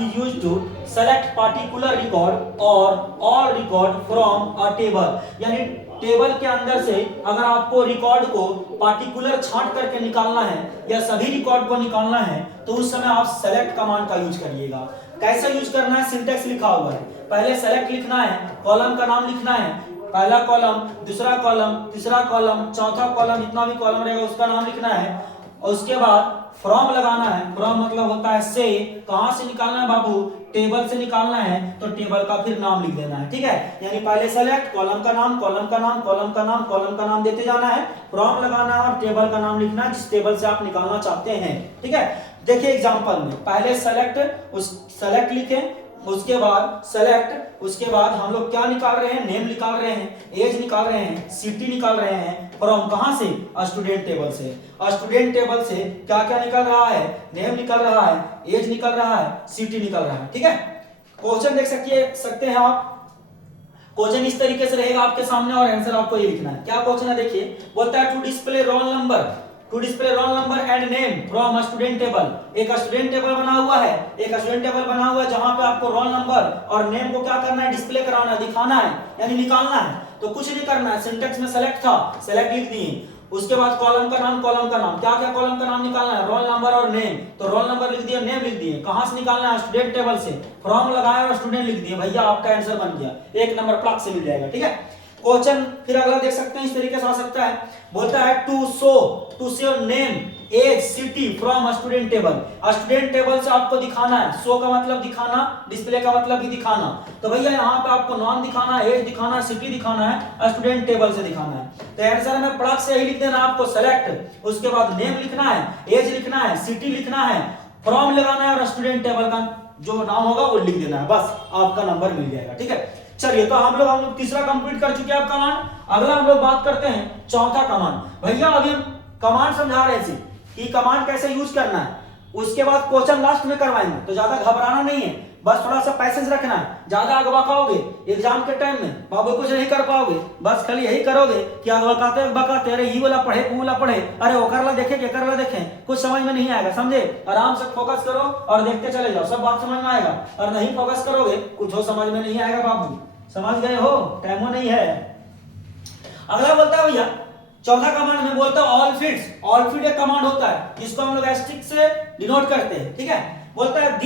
is used to select particular record और all record from a table, यानी टेबल के अंदर से अगर आपको रिकॉर्ड को पार्टिकुलर छांट करके निकालना है या सभी रिकॉर्ड को निकालना है तो उस समय आप सेलेक्ट कमांड का यूज करिएगा। कैसे यूज करना है, सिंटेक्स लिखा हुआ है, पहले सेलेक्ट लिखना है, कॉलम का नाम लिखना है, पहला कॉलम, दूसरा कॉलम, तीसरा कॉलम, चौथा कॉलम, जितना भी कॉलम रहेगा उसका नाम लिखना है, और उसके बाद फ्रॉम लगाना है। फ्रॉम मतलब होता है से, कहां से निकालना है बाबू, टेबल से निकालना है तो टेबल का फिर नाम लिख देना है, ठीक है। यानी पहले सेलेक्ट, कॉलम का नाम, कॉलम का नाम, कॉलम का नाम, कॉलम का नाम देते जाना है, फ्रॉम लगाना है और टेबल का नाम लिखना है जिस टेबल से आप निकालना चाहते हैं, ठीक है। देखिए एग्जांपल में पहले सेलेक्ट, उस सेलेक्ट लिखे, उसके बाद सेलेक्ट, उसके बाद हम लोग क्या निकाल रहे हैं, नेम निकाल रहे हैं, एज निकाल रहे हैं, सिटी निकाल रहे हैं, फ्रॉम कहां से, स्टूडेंट टेबल से। स्टूडेंट टेबल से क्या क्या निकल रहा है, नेम निकल रहा है, एज निकल रहा है, सिटी निकल रहा है, ठीक है। क्वेश्चन देख सकते हैं आप, क्वेश्चन इस तरीके से रहेगा आपके सामने और आंसर आपको ये लिखना है। क्या क्वेश्चन है देखिए, बोलता है to display roll number and name from student table. एक स्टूडेंट टेबल बना हुआ है, जहां पे आपको रोल नंबर और नेम को क्या करना है, डिस्प्ले कराना है, दिखाना है, यानी निकालना है। तो कुछ नहीं करना है, सिंटेक्स में सेलेक्ट था, सेलेक्ट लिख दिए, उसके बाद कॉलम का नाम, क्या क्या कॉलम का नाम निकालना है, रोल नंबर और नेम, तो रोल नंबर लिख दिया, नेम लिख दिए, कहां से निकालना है, स्टूडेंट टेबल से, फ्रॉम लगाया और स्टूडेंट लिख दिए, भैया आपका आंसर बन गया, एक नंबर प्लस से मिल जाएगा, ठीक है। क्वेश्चन फिर अगला देख सकते हैं, इस तरीके से आ सकता है, बोलता है to show name age city from student table. Student table से आपको दिखाना है, शो का मतलब दिखाना, डिस्प्ले का मतलब भी दिखाना, तो भैया यहाँ पे आपको नाम दिखाना है, एज दिखाना है, सिटी दिखाना है, स्टूडेंट टेबल से दिखाना है। तो आंसर में प्लस से ही लिख देना आपको सेलेक्ट, उसके बाद नेम लिखना है, एज लिखना है, सिटी लिखना है, फ्रॉम लगाना है और स्टूडेंट टेबल का जो नाम होगा वो लिख देना है, बस आपका नंबर मिल जाएगा, ठीक है। चलिए तो हम लोग तीसरा कंप्लीट कर चुके हैं आप कमांड। अगला हम लोग बात करते हैं चौथा कमांड। भैया अभी हम कमांड समझा रहे थे कि कमांड कैसे यूज करना है, उसके बाद क्वेश्चन लास्ट में करवाएंगे, तो ज्यादा घबराना नहीं है, बस थोड़ा सा पैसेंस रखना है। ज्यादा अगबकाओगे एग्जाम के टाइम में बाबू कुछ नहीं कर पाओगे, बस खाली यही करोगे कि अगबकाते अरे ये वाला पढ़े, वो वाला पढ़े, अरे वो करला देखे, कुछ समझ में नहीं आएगा, समझे। आराम से फोकस करो और देखते चले जाओ, सब बात समझ में आएगा। और नहीं फोकस करोगे कुछ हो समझ में नहीं आएगा बाबू, समझ गए हो, टाइमो नहीं है। अगला बोलता है भैया चौथा कमांड में बोलता है ऑल फीड एक कमांड होता है जिसको हम लोग एस्ट्रिक से डिनोट करते हैं, ठीक है। बोलता है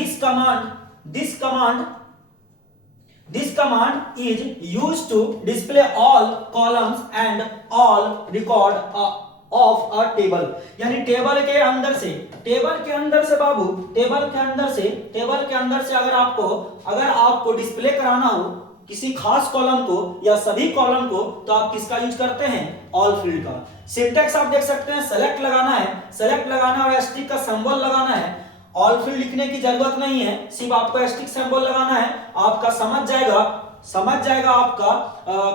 this command is used to display all columns and all record of a table, यानी टेबल के अंदर से बाबू, टेबल के अंदर से अगर आपको डिस्प्ले कराना हो किसी खास कॉलम को या सभी कॉलम को, तो आप किसका यूज करते हैं, ऑल फील्ड का। सिंटेक्स आप देख सकते हैं, सेलेक्ट लगाना और एस्ट्रिक का सिंबल लगाना है। ऑल फील्ड लिखने की जरूरत नहीं है, सिर्फ आपको एस्ट्रिक सिंबल लगाना है, आपका समझ जाएगा आपका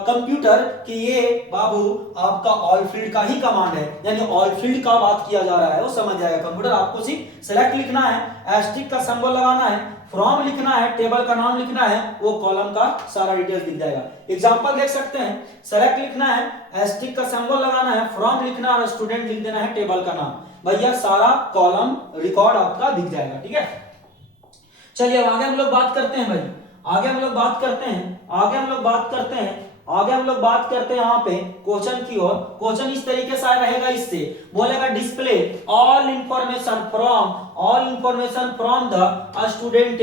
कंप्यूटर कि ये बाबू आपका ऑल फील्ड का ही कमांड है, यानी ऑल फील्ड का बात किया जा रहा है, वो समझ जाएगा कंप्यूटर। आपको सिर्फ सेलेक्ट लिखना है, एस्ट्रिक का सिंबल लगाना है, फ्रॉम लिखना है, टेबल का नाम लिखना है, वो कॉलम का सारा डिटेल्स दिख जाएगा। एग्जांपल देख सकते हैं, सेलेक्ट लिखना है, एस्ट्रिक का सिंबल लगाना है, फ्रॉम लिखना है और स्टूडेंट लिख देना है, टेबल का नाम, भैया सारा कॉलम रिकॉर्ड आपका दिख जाएगा, ठीक है। चलिए आगे हम लोग बात करते हैं भाई, आगे हम लोग बात करते हैं यहाँ पे क्वेश्चन की ओर। क्वेश्चन इस तरीके से रहेगा, इससे बोलेगा display all information from the student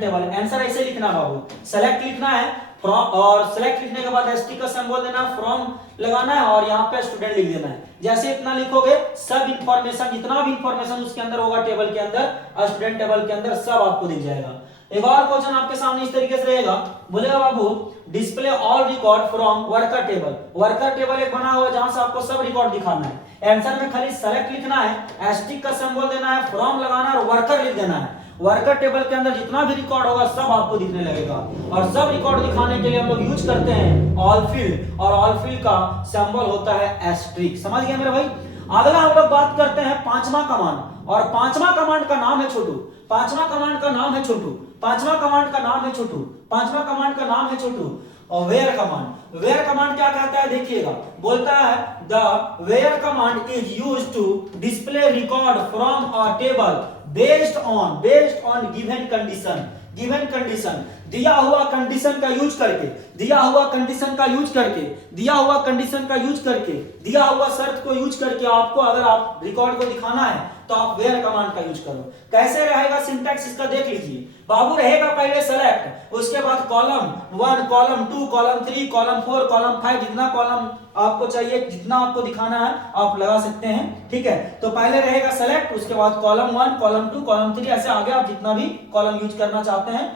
table. Answer ऐसे लिखना बाबू, सेलेक्ट लिखना है और सेलेक्ट लिखने के बाद एस्ट्रिक का सिंबल देना, फ्रॉम लगाना है और यहाँ पे स्टूडेंट लिख देना है। जैसे इतना लिखोगे सब इंफॉर्मेशन, जितना भी इंफॉर्मेशन उसके अंदर होगा टेबल के अंदर, स्टूडेंट टेबल के अंदर सब आपको दिख जाएगा। एक और क्वेश्चन आपके सामने इस तरीके से रहेगा, बोलेगा बाबू display all record from worker table एक बना हुआ है जहां से आपको सब रिकॉर्ड दिखाना है। आंसर में खाली सेलेक्ट लिखना है, एस्ट्रिक का सिंबल देना है, फ्रॉम लगाना है और वर्कर लिख देना है। वर्कर टेबल के अंदर जितना भी रिकॉर्ड होगा सब आपको दिखने लगेगा। और सब रिकॉर्ड दिखाने के लिए हम लोग यूज करते हैं ऑल फील्ड, और ऑल फील्ड का सिंबल होता है एस्ट्रिक। समझ गए मेरे भाई। अगला हम लोग बात करते हैं पांचवा कमांड, और पांचवा कमांड का नाम है छोटू। पांचवा कमांड का नाम है छोटू। पांचवा कमांड का नाम है छोटू। पांचवा कमांड का नाम है छोटू। और वेयर कमांड। वेयर कमांड क्या कहता है देखिएगा, बोलता है the where command is used to display record from a table based on given condition. Given condition, दिया हुआ कंडीशन का यूज करके, दिया हुआ कंडीशन का यूज करके, दिया हुआ कंडीशन का यूज करके, दिया हुआ शर्त को यूज करके आपको अगर आप रिकॉर्ड को दिखाना है तो आप वेयर कमांड का यूज करो। कैसे रहेगा सिंटैक्स इसका देख लीजिए बाबू। रहेगा पहले सेलेक्ट, उसके बाद column 1, column 2, column 3, column 4, column 5, जितना कॉलम आपको चाहिए, जितना आपको दिखाना है आप लगा सकते हैं। ठीक है, तो पहले रहेगा सेलेक्ट, उसके बाद कॉलम 1, कॉलम 2, कॉलम 3, ऐसे आगे आप जितना भी कॉलम यूज करना चाहते हैं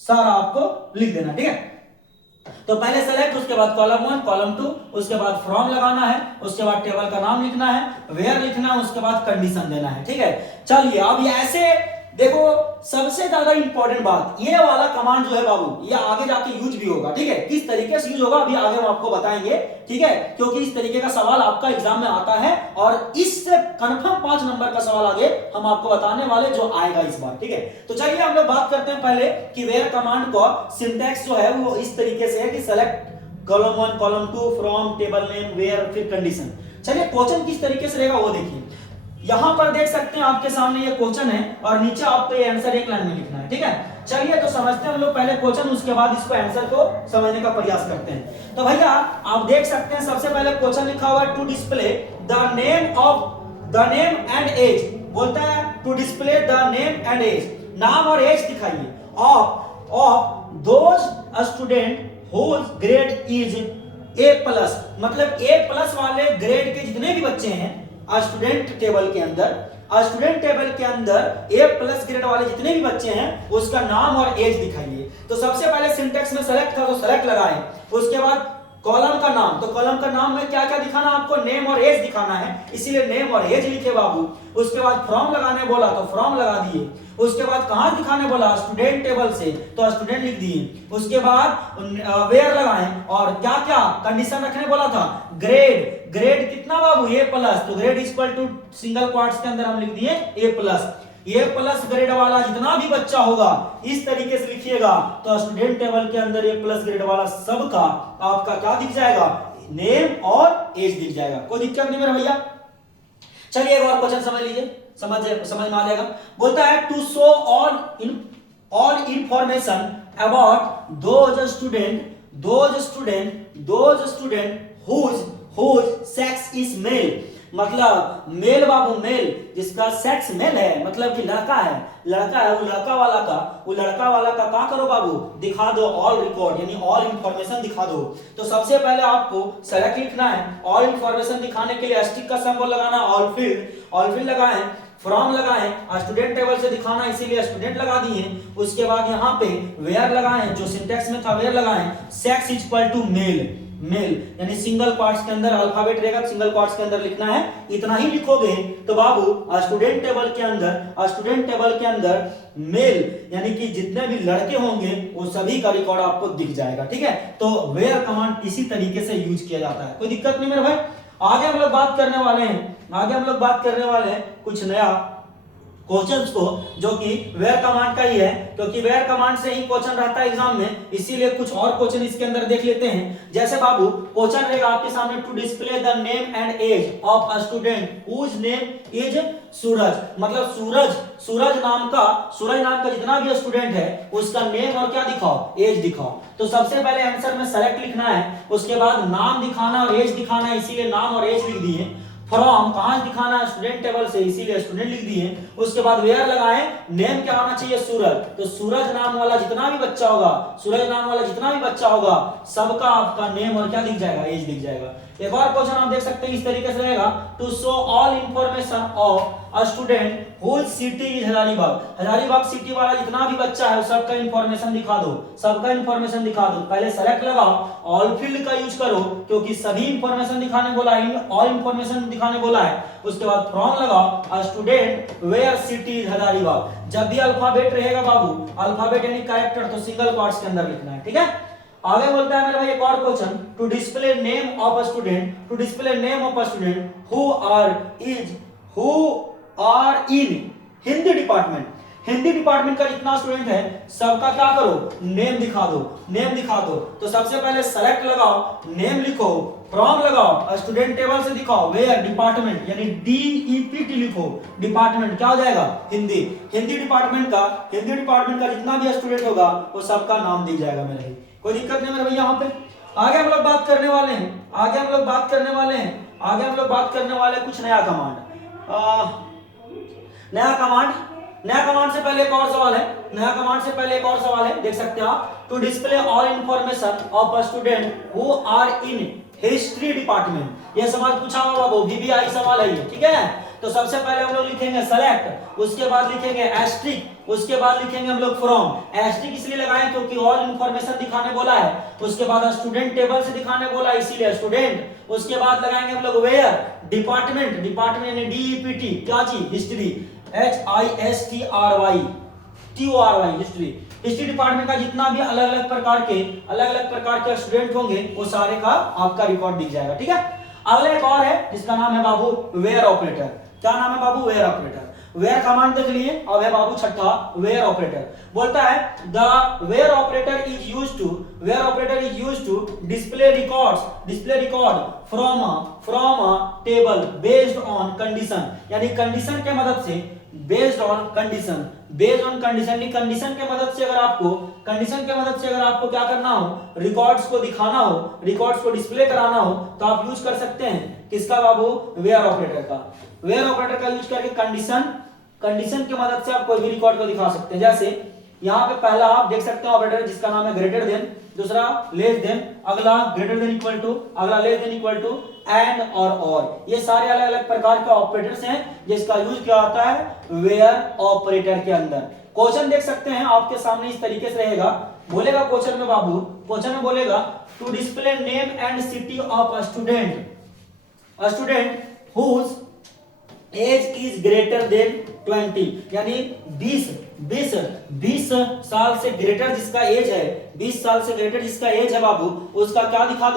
सारा आपको लिख देना। ठीक है, तो पहले सेलेक्ट, उसके बाद कॉलम 1, कॉलम 2, उसके बाद फ्रॉम लगाना है, उसके बाद टेबल का नाम लिखना है, वेयर लिखना है, उसके बाद कंडीशन देना है। ठीक है, चलिए अब ये ऐसे देखो, सबसे ज्यादा इंपॉर्टेंट बात, ये वाला कमांड जो है बाबू, ये आगे जाके यूज भी होगा। ठीक है, किस तरीके से यूज होगा अभी आगे हम आपको बताएंगे। ठीक है, क्योंकि इस तरीके का सवाल आपका एग्जाम में आता है, और इससे कंफर्म 5 नंबर का सवाल आगे हम आपको बताने वाले जो आएगा इस बार। ठीक है, तो चलिए हम लोग बात करते हैं पहले कि वेयर कमांड का सिंटैक्स जो है वो इस तरीके से है कि select column 1, column 2, from, table name, where, फिर कंडीशन। चलिए क्वेश्चन किस तरीके से रहेगा वो देखिए। यहां पर देख सकते हैं आपके सामने ये क्वेश्चन है, और नीचे आपको ये आंसर एक लाइन में लिखना है। ठीक है, चलिए तो समझते हैं हम लोग पहले क्वेश्चन, उसके बाद इसको आंसर को समझने का प्रयास करते हैं। तो भैया आप देख सकते हैं सबसे पहले क्वेश्चन लिखा हुआ है to display the name and age. बोलता है to display the name and age, नाम और एज दिखाइए of those student whose grade is A+, मतलब A+ वाले ग्रेड के जितने भी बच्चे हैं स्टूडेंट टेबल के अंदर, स्टूडेंट टेबल के अंदर A+ ग्रेड वाले जितने भी बच्चे हैं उसका नाम और एज दिखाइए। तो सबसे पहले सिंटैक्स में सेलेक्ट था तो सेलेक्ट लगाएं, उसके बाद कॉलम का नाम, तो कॉलम का नाम में क्या क्या दिखाना आपको, नेम और एज दिखाना है, इसीलिए नेम और एज लिखे बाबू। उसके बाद फ्रॉम लगाने बोला तो फ्रॉम लगा दिए, उसके बाद कहां दिखाने बोला, स्टूडेंट टेबल से, तो स्टूडेंट लिख दिए। उसके बाद वेयर लगाएं, और क्या क्या कंडीशन रखने बोला था, ग्रेड, ग्रेड कितना बाबू A+, तो grade equal to single quotes के अंदर हम लिख दिए A+, ग्रेड वाला जितना भी बच्चा होगा इस तरीके से लिखिएगा, तो स्टूडेंट टेबल के अंदर A+ ग्रेड वाला सबका आपका क्या दिख जाएगा, नेम और एज दिख जाएगा। कोई दिक्कत नहीं मेरे भैया। चलिए एक और क्वेश्चन समझ लीजिए, समझ में आ जाएगा। बोलता है to show all information about those student whose sex is male, मतलब मेल बाबू, मेल जिसका सेक्स मेल है, मतलब कि लड़का है, वो लड़का वाला का क्या करो बाबू, दिखा दो ऑल रिकॉर्ड, यानी ऑल इंफॉर्मेशन दिखा दो। तो सबसे पहले आपको सेलेक्ट लिखना है, ऑल इंफॉर्मेशन दिखाने के लिए एस्टिक का सिंबल लगाना, ऑल फील्ड लगाएं, फ्रॉम लगाएं, स्टूडेंट टेबल से दिखाना इसीलिए स्टूडेंट लगा दिए। उसके बाद यहाँ पे वेयर लगाएं, जो सिंटैक्स में था वेयर लगाएं, सेक्स इक्वल टू मेल, यानी सिंगल क्वाट्स के अंदर अल्फाबेट रहेगा, सिंगल क्वाट्स के अंदर लिखना है, इतना ही लिखोगे तो बाबू स्टूडेंट टेबल के अंदर मेल यानी कि जितने भी लड़के होंगे वो सभी का रिकॉर्ड आपको दिख जाएगा। ठीक है, तो वेयर कमांड इसी तरीके से यूज किया जाता है, कोई दिक्कत नहीं मेरे भाई। आगे हम लोग बात करने वाले हैं कुछ नया क्वेश्चंस को, जो कि वेयर कमांड का ही है, क्योंकि वेयर कमांड से ही क्वेश्चन रहता है एग्जाम में, इसीलिए कुछ और क्वेश्चन इसके अंदर देख लेते हैं। जैसे बाबू क्वेश्चन रहेगा आपके सामने to display the name and age of a student whose name is Suraj, मतलब सूरज नाम का जितना भी स्टूडेंट है उसका नेम और क्या दिखाओ, एज दिखाओ। तो सबसे पहले आंसर में सेलेक्ट लिखना है, उसके बाद नाम दिखाना और एज दिखाना है, इसीलिए नाम और एज लिख दिए। फ्रॉम कहां दिखाना है, स्टूडेंट टेबल से, इसीलिए स्टूडेंट लिख दिए। उसके बाद वेयर लगाएं, नेम क्या होना चाहिए, सूरज, तो सूरज नाम वाला जितना भी बच्चा होगा सबका आपका नेम और क्या दिख जाएगा, एज दिख जाएगा। एक और क्वेश्चन आप देख सकते हैं इस तरीके से रहेगा, to show all information of a student whose city is Hazaribagh. Hazaribagh city वाला जितना भी बच्चा है सबका इंफॉर्मेशन दिखा दो, सबका इंफॉर्मेशन दिखा दो। पहले सेलेक्ट लगाओ, ऑल फील्ड का यूज करो क्योंकि सभी इंफॉर्मेशन दिखाने बोला है, ऑल इंफॉर्मेशन दिखाने बोला है। उसके बाद फ्रॉम लगाओ, a student where city is Hazaribagh. जब भी अल्फाबेट रहेगा बाबू, अल्फाबेट यानी कैरेक्टर, तो सिंगल क्वाट्स के अंदर लिखना है, ठीक है। आगे बोलता है मेरे भाई एक और question, to display name of a student, to display name of a student who are in Hindi department. Hindi department का जितना स्टूडेंट है सबका क्या करो, नेम दिखा दो, नेम दिखा दो। तो सबसे पहले सेलेक्ट लगाओ, नेम लिखो, फ्रॉम लगाओ, स्टूडेंट टेबल से दिखाओ, वेयर डिपार्टमेंट यानी DEPT लिखो, डिपार्टमेंट क्या हो जाएगा, हिंदी। हिंदी डिपार्टमेंट का जितना भी स्टूडेंट होगा वो सबका नाम दिया जाएगा मेरे भाई, कोई दिक्कत नहीं मेरे भैया। यहाँ पे आगे हम लोग बात करने वाले हैं, आगे हम लोग बात करने वाले कुछ नया कमांड। नया कमांड से पहले एक और सवाल है, देख सकते हैं आप, to display all information of a student who are in history department. ये सवाल पूछा हुआ वो VVI सवाल है ये, ठीक है। तो सबसे पहले हम लोग लिखेंगे सेलेक्ट, उसके बाद लिखेंगे एस्ट्रिक, उसके बाद लिखेंगे हम लोग फ्रॉम। एस्ट्रिक इसलिए लगाएं क्योंकि ऑल इंफॉर्मेशन दिखाने बोला है, उसके बाद स्टूडेंट टेबल से दिखाने बोला है इसीलिए स्टूडेंट। उसके बाद लगाएंगे हम लोग वेयर डिपार्टमेंट यानी DEPT क्या चीज, हिस्ट्री, HISTRY हिस्ट्री डिपार्टमेंट का जितना भी अलग अलग प्रकार के स्टूडेंट होंगे वो सारे का आपका रिकॉर्ड दिख जाएगा, ठीक है। अगला एक और है जिसका नाम है बाबू वेयर ऑपरेटर। क्या नाम है बाबू, वेयर ऑपरेटर। वेयर कमांड देख लिए, अब है बाबू छठा वेयर ऑपरेटर। बोलता है the where operator is used to display record from a table based on condition, यानी कंडीशन के मदद से, बेस्ड ऑन कंडीशन कंडीशन के मदद से अगर आपको क्या करना हो, रिकॉर्ड्स को दिखाना हो, रिकॉर्ड्स को डिस्प्ले कराना हो, तो आप यूज कर सकते हैं किसका बाबू, वेयर ऑपरेटर का। वेयर ऑपरेटर का यूज करके कंडीशन की मदद से आप कोई भी रिकॉर्ड को दिखा सकते हैं। जैसे यहाँ पे पहला आप देख सकते हैं ऑपरेटर जिसका नाम है ग्रेटर देन, दूसरा लेस देन, अगला ग्रेटर देन इक्वल टू, अगला less than equal to, and और। ये सारे अलग अलग प्रकार के ऑपरेटर्स हैं जिसका यूज किया जाता है वेयर ऑपरेटर के अंदर। क्वेश्चन देख सकते हैं आपके सामने इस तरीके से रहेगा, बोलेगा क्वेश्चन में बाबू, क्वेश्चन में बोलेगा to display name and city of a student whose age is greater than 20, यानी 20 साल से ग्रेटर जिसका एज है, 20 साल से ग्रेटर जिसका एज है बाबू, उसका क्या दिखा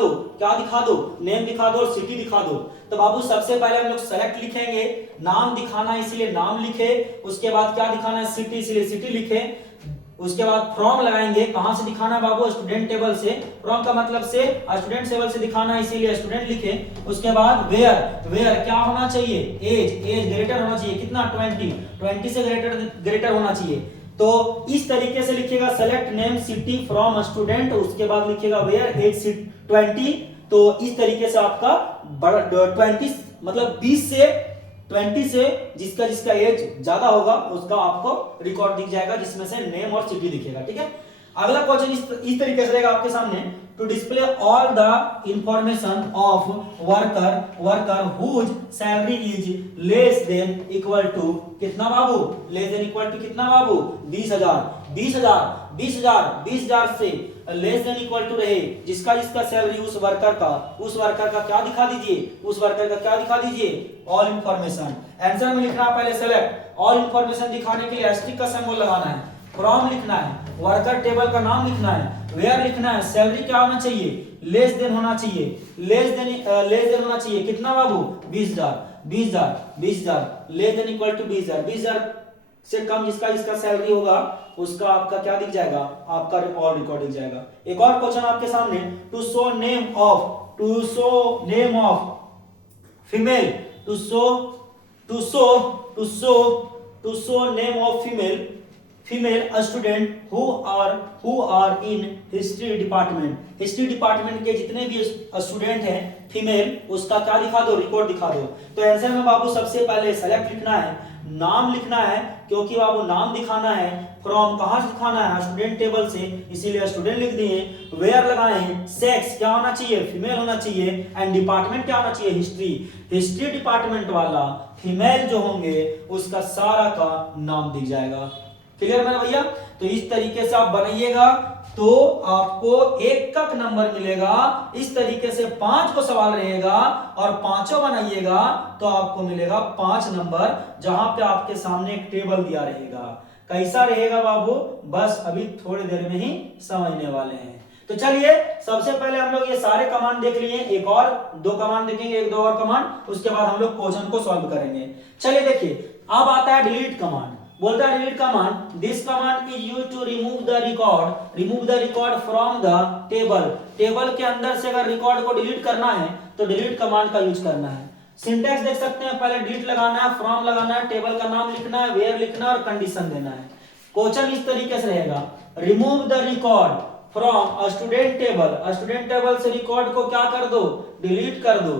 दो, नेम दिखा दो और सिटी दिखा दो। तो बाबू सबसे पहले हम लोग सेलेक्ट लिखेंगे, नाम दिखाना है इसीलिए नाम लिखे, उसके बाद क्या दिखाना है, सिटी, इसलिए सिटी लिखे। उसके बाद फ्रॉम लगाएंगे, कहां से दिखाना है बाबू, स्टूडेंट टेबल से, फ्रॉम का मतलब से स्टूडेंट टेबल से दिखाना है इसीलिए स्टूडेंट लिखे। उसके बाद वेयर क्या होना चाहिए, एज ग्रेटर होना चाहिए, कितना, 20 से ग्रेटर होना चाहिए। तो इस तरीके से लिखिएगा, select name city from student, उसके बाद लिखिएगा वेयर एज 20। तो इस तरीके से आपका 20 मतलब 20 से जिसका एज ज्यादा होगा उसका आपको रिकॉर्ड दिख जाएगा, जिसमें से नेम और सिटी दिखेगा, ठीक है। अगला क्वेश्चन इस तरीके से रहेगा आपके सामने, to display all the information of worker whose salary is less than equal to कितना बाबू, लेस देन इक्वल टू कितना बाबू, 20,000 से लेस देन इक्वल टू रहे जिसका सैलरी उस वर्कर का क्या दिखा दीजिए, ऑल इंफॉर्मेशन। आंसर में लिखना पहले सेलेक्ट, ऑल इंफॉर्मेशन दिखाने के लिए एस्ट्रिक का सिंबल लगाना है, फ्रॉम लिखना है, वर्कर टेबल का नाम लिखना है, वेयर लिखना है, सैलरी क्या होना चाहिए, लेस देन होना चाहिए, लेस देन होना चाहिए कितना बाबू, 20,000 लेस देन इक्वल टू 20,000 से कम जिसका सैलरी होगा उसका आपका क्या दिख जाएगा, आपका और रिकॉर्ड दिख जाएगा। एक और क्वेश्चन आपके सामने, to show name of female, to show name of female student who are in history department के जितने भी स्टूडेंट हैं फीमेल, उसका क्या दिखा दो, रिकॉर्ड दिखा दो। तो आंसर में बाबू सबसे पहले सेलेक्ट लिखना है, नाम लिखना है, क्योंकि बाबू नाम दिखाना है। फ्रॉम कहाँ से दिखाना है, स्टूडेंट टेबल से, इसीलिए स्टूडेंट लिख दिए। वेयर लगाए, सेक्स क्या होना चाहिए, फीमेल होना चाहिए। एंड डिपार्टमेंट क्या होना चाहिए, हिस्ट्री। हिस्ट्री डिपार्टमेंट वाला फीमेल जो होंगे उसका सारा का नाम दिख जाएगा। क्लियर मेरा भैया। तो इस तरीके से आप बनाइएगा तो आपको 1 का नंबर मिलेगा। इस तरीके से 5 को सवाल रहेगा और पांचों बनाइएगा तो आपको मिलेगा 5 नंबर, जहां पे आपके सामने एक टेबल दिया रहेगा। कैसा रहेगा बाबू, बस अभी थोड़ी देर में ही समझने वाले हैं। तो चलिए सबसे पहले हम लोग ये सारे कमांड देख लिए, एक और 2 कमांड देखेंगे, 1-2 और कमांड, उसके बाद हम लोग क्वेश्चन को सॉल्व करेंगे। चलिए देखिए, अब आता है डिलीट कमांड। बोलता है delete command, this command is used to remove the record from the table. Table के अंदर से अगर रिकॉर्ड को डिलीट करना है तो डिलीट कमांड का यूज करना है। सिंटैक्स देख सकते हैं, पहले डिलीट लगाना है, फ्रॉम लगाना है, टेबल का नाम लिखना है, वेयर लिखना है और कंडीशन देना है। क्वेश्चन इस तरीके से रहेगा, remove the record from a student table. Student table से रिकॉर्ड को क्या कर दो, डिलीट कर दो।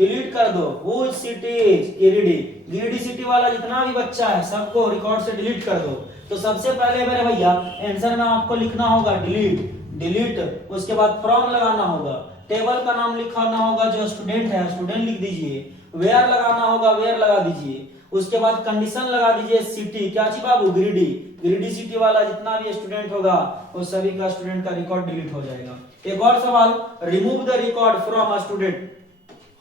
Which city is Giridih. Giridih city वाला जितना भी बच्चा है सबको रिकॉर्ड से डिलीट कर दो। तो सबसे पहले मेरे भैया आंसर में आपको लिखना होगा डिलीट, उसके बाद फ्रॉम लगाना होगा, टेबल का नाम लिखाना होगा, जो स्टूडेंट है स्टूडेंट लिख दीजिए, वेयर लगाना होगा, वेयर लगा दीजिए, उसके बाद कंडीशन लगा दीजिए, सिटी क्या चीज बाबू, गिरिडी सिटी वाला जितना भी स्टूडेंट होगा वो सभी का स्टूडेंट का रिकॉर्ड डिलीट हो जाएगा। एक और सवाल, remove the record from a student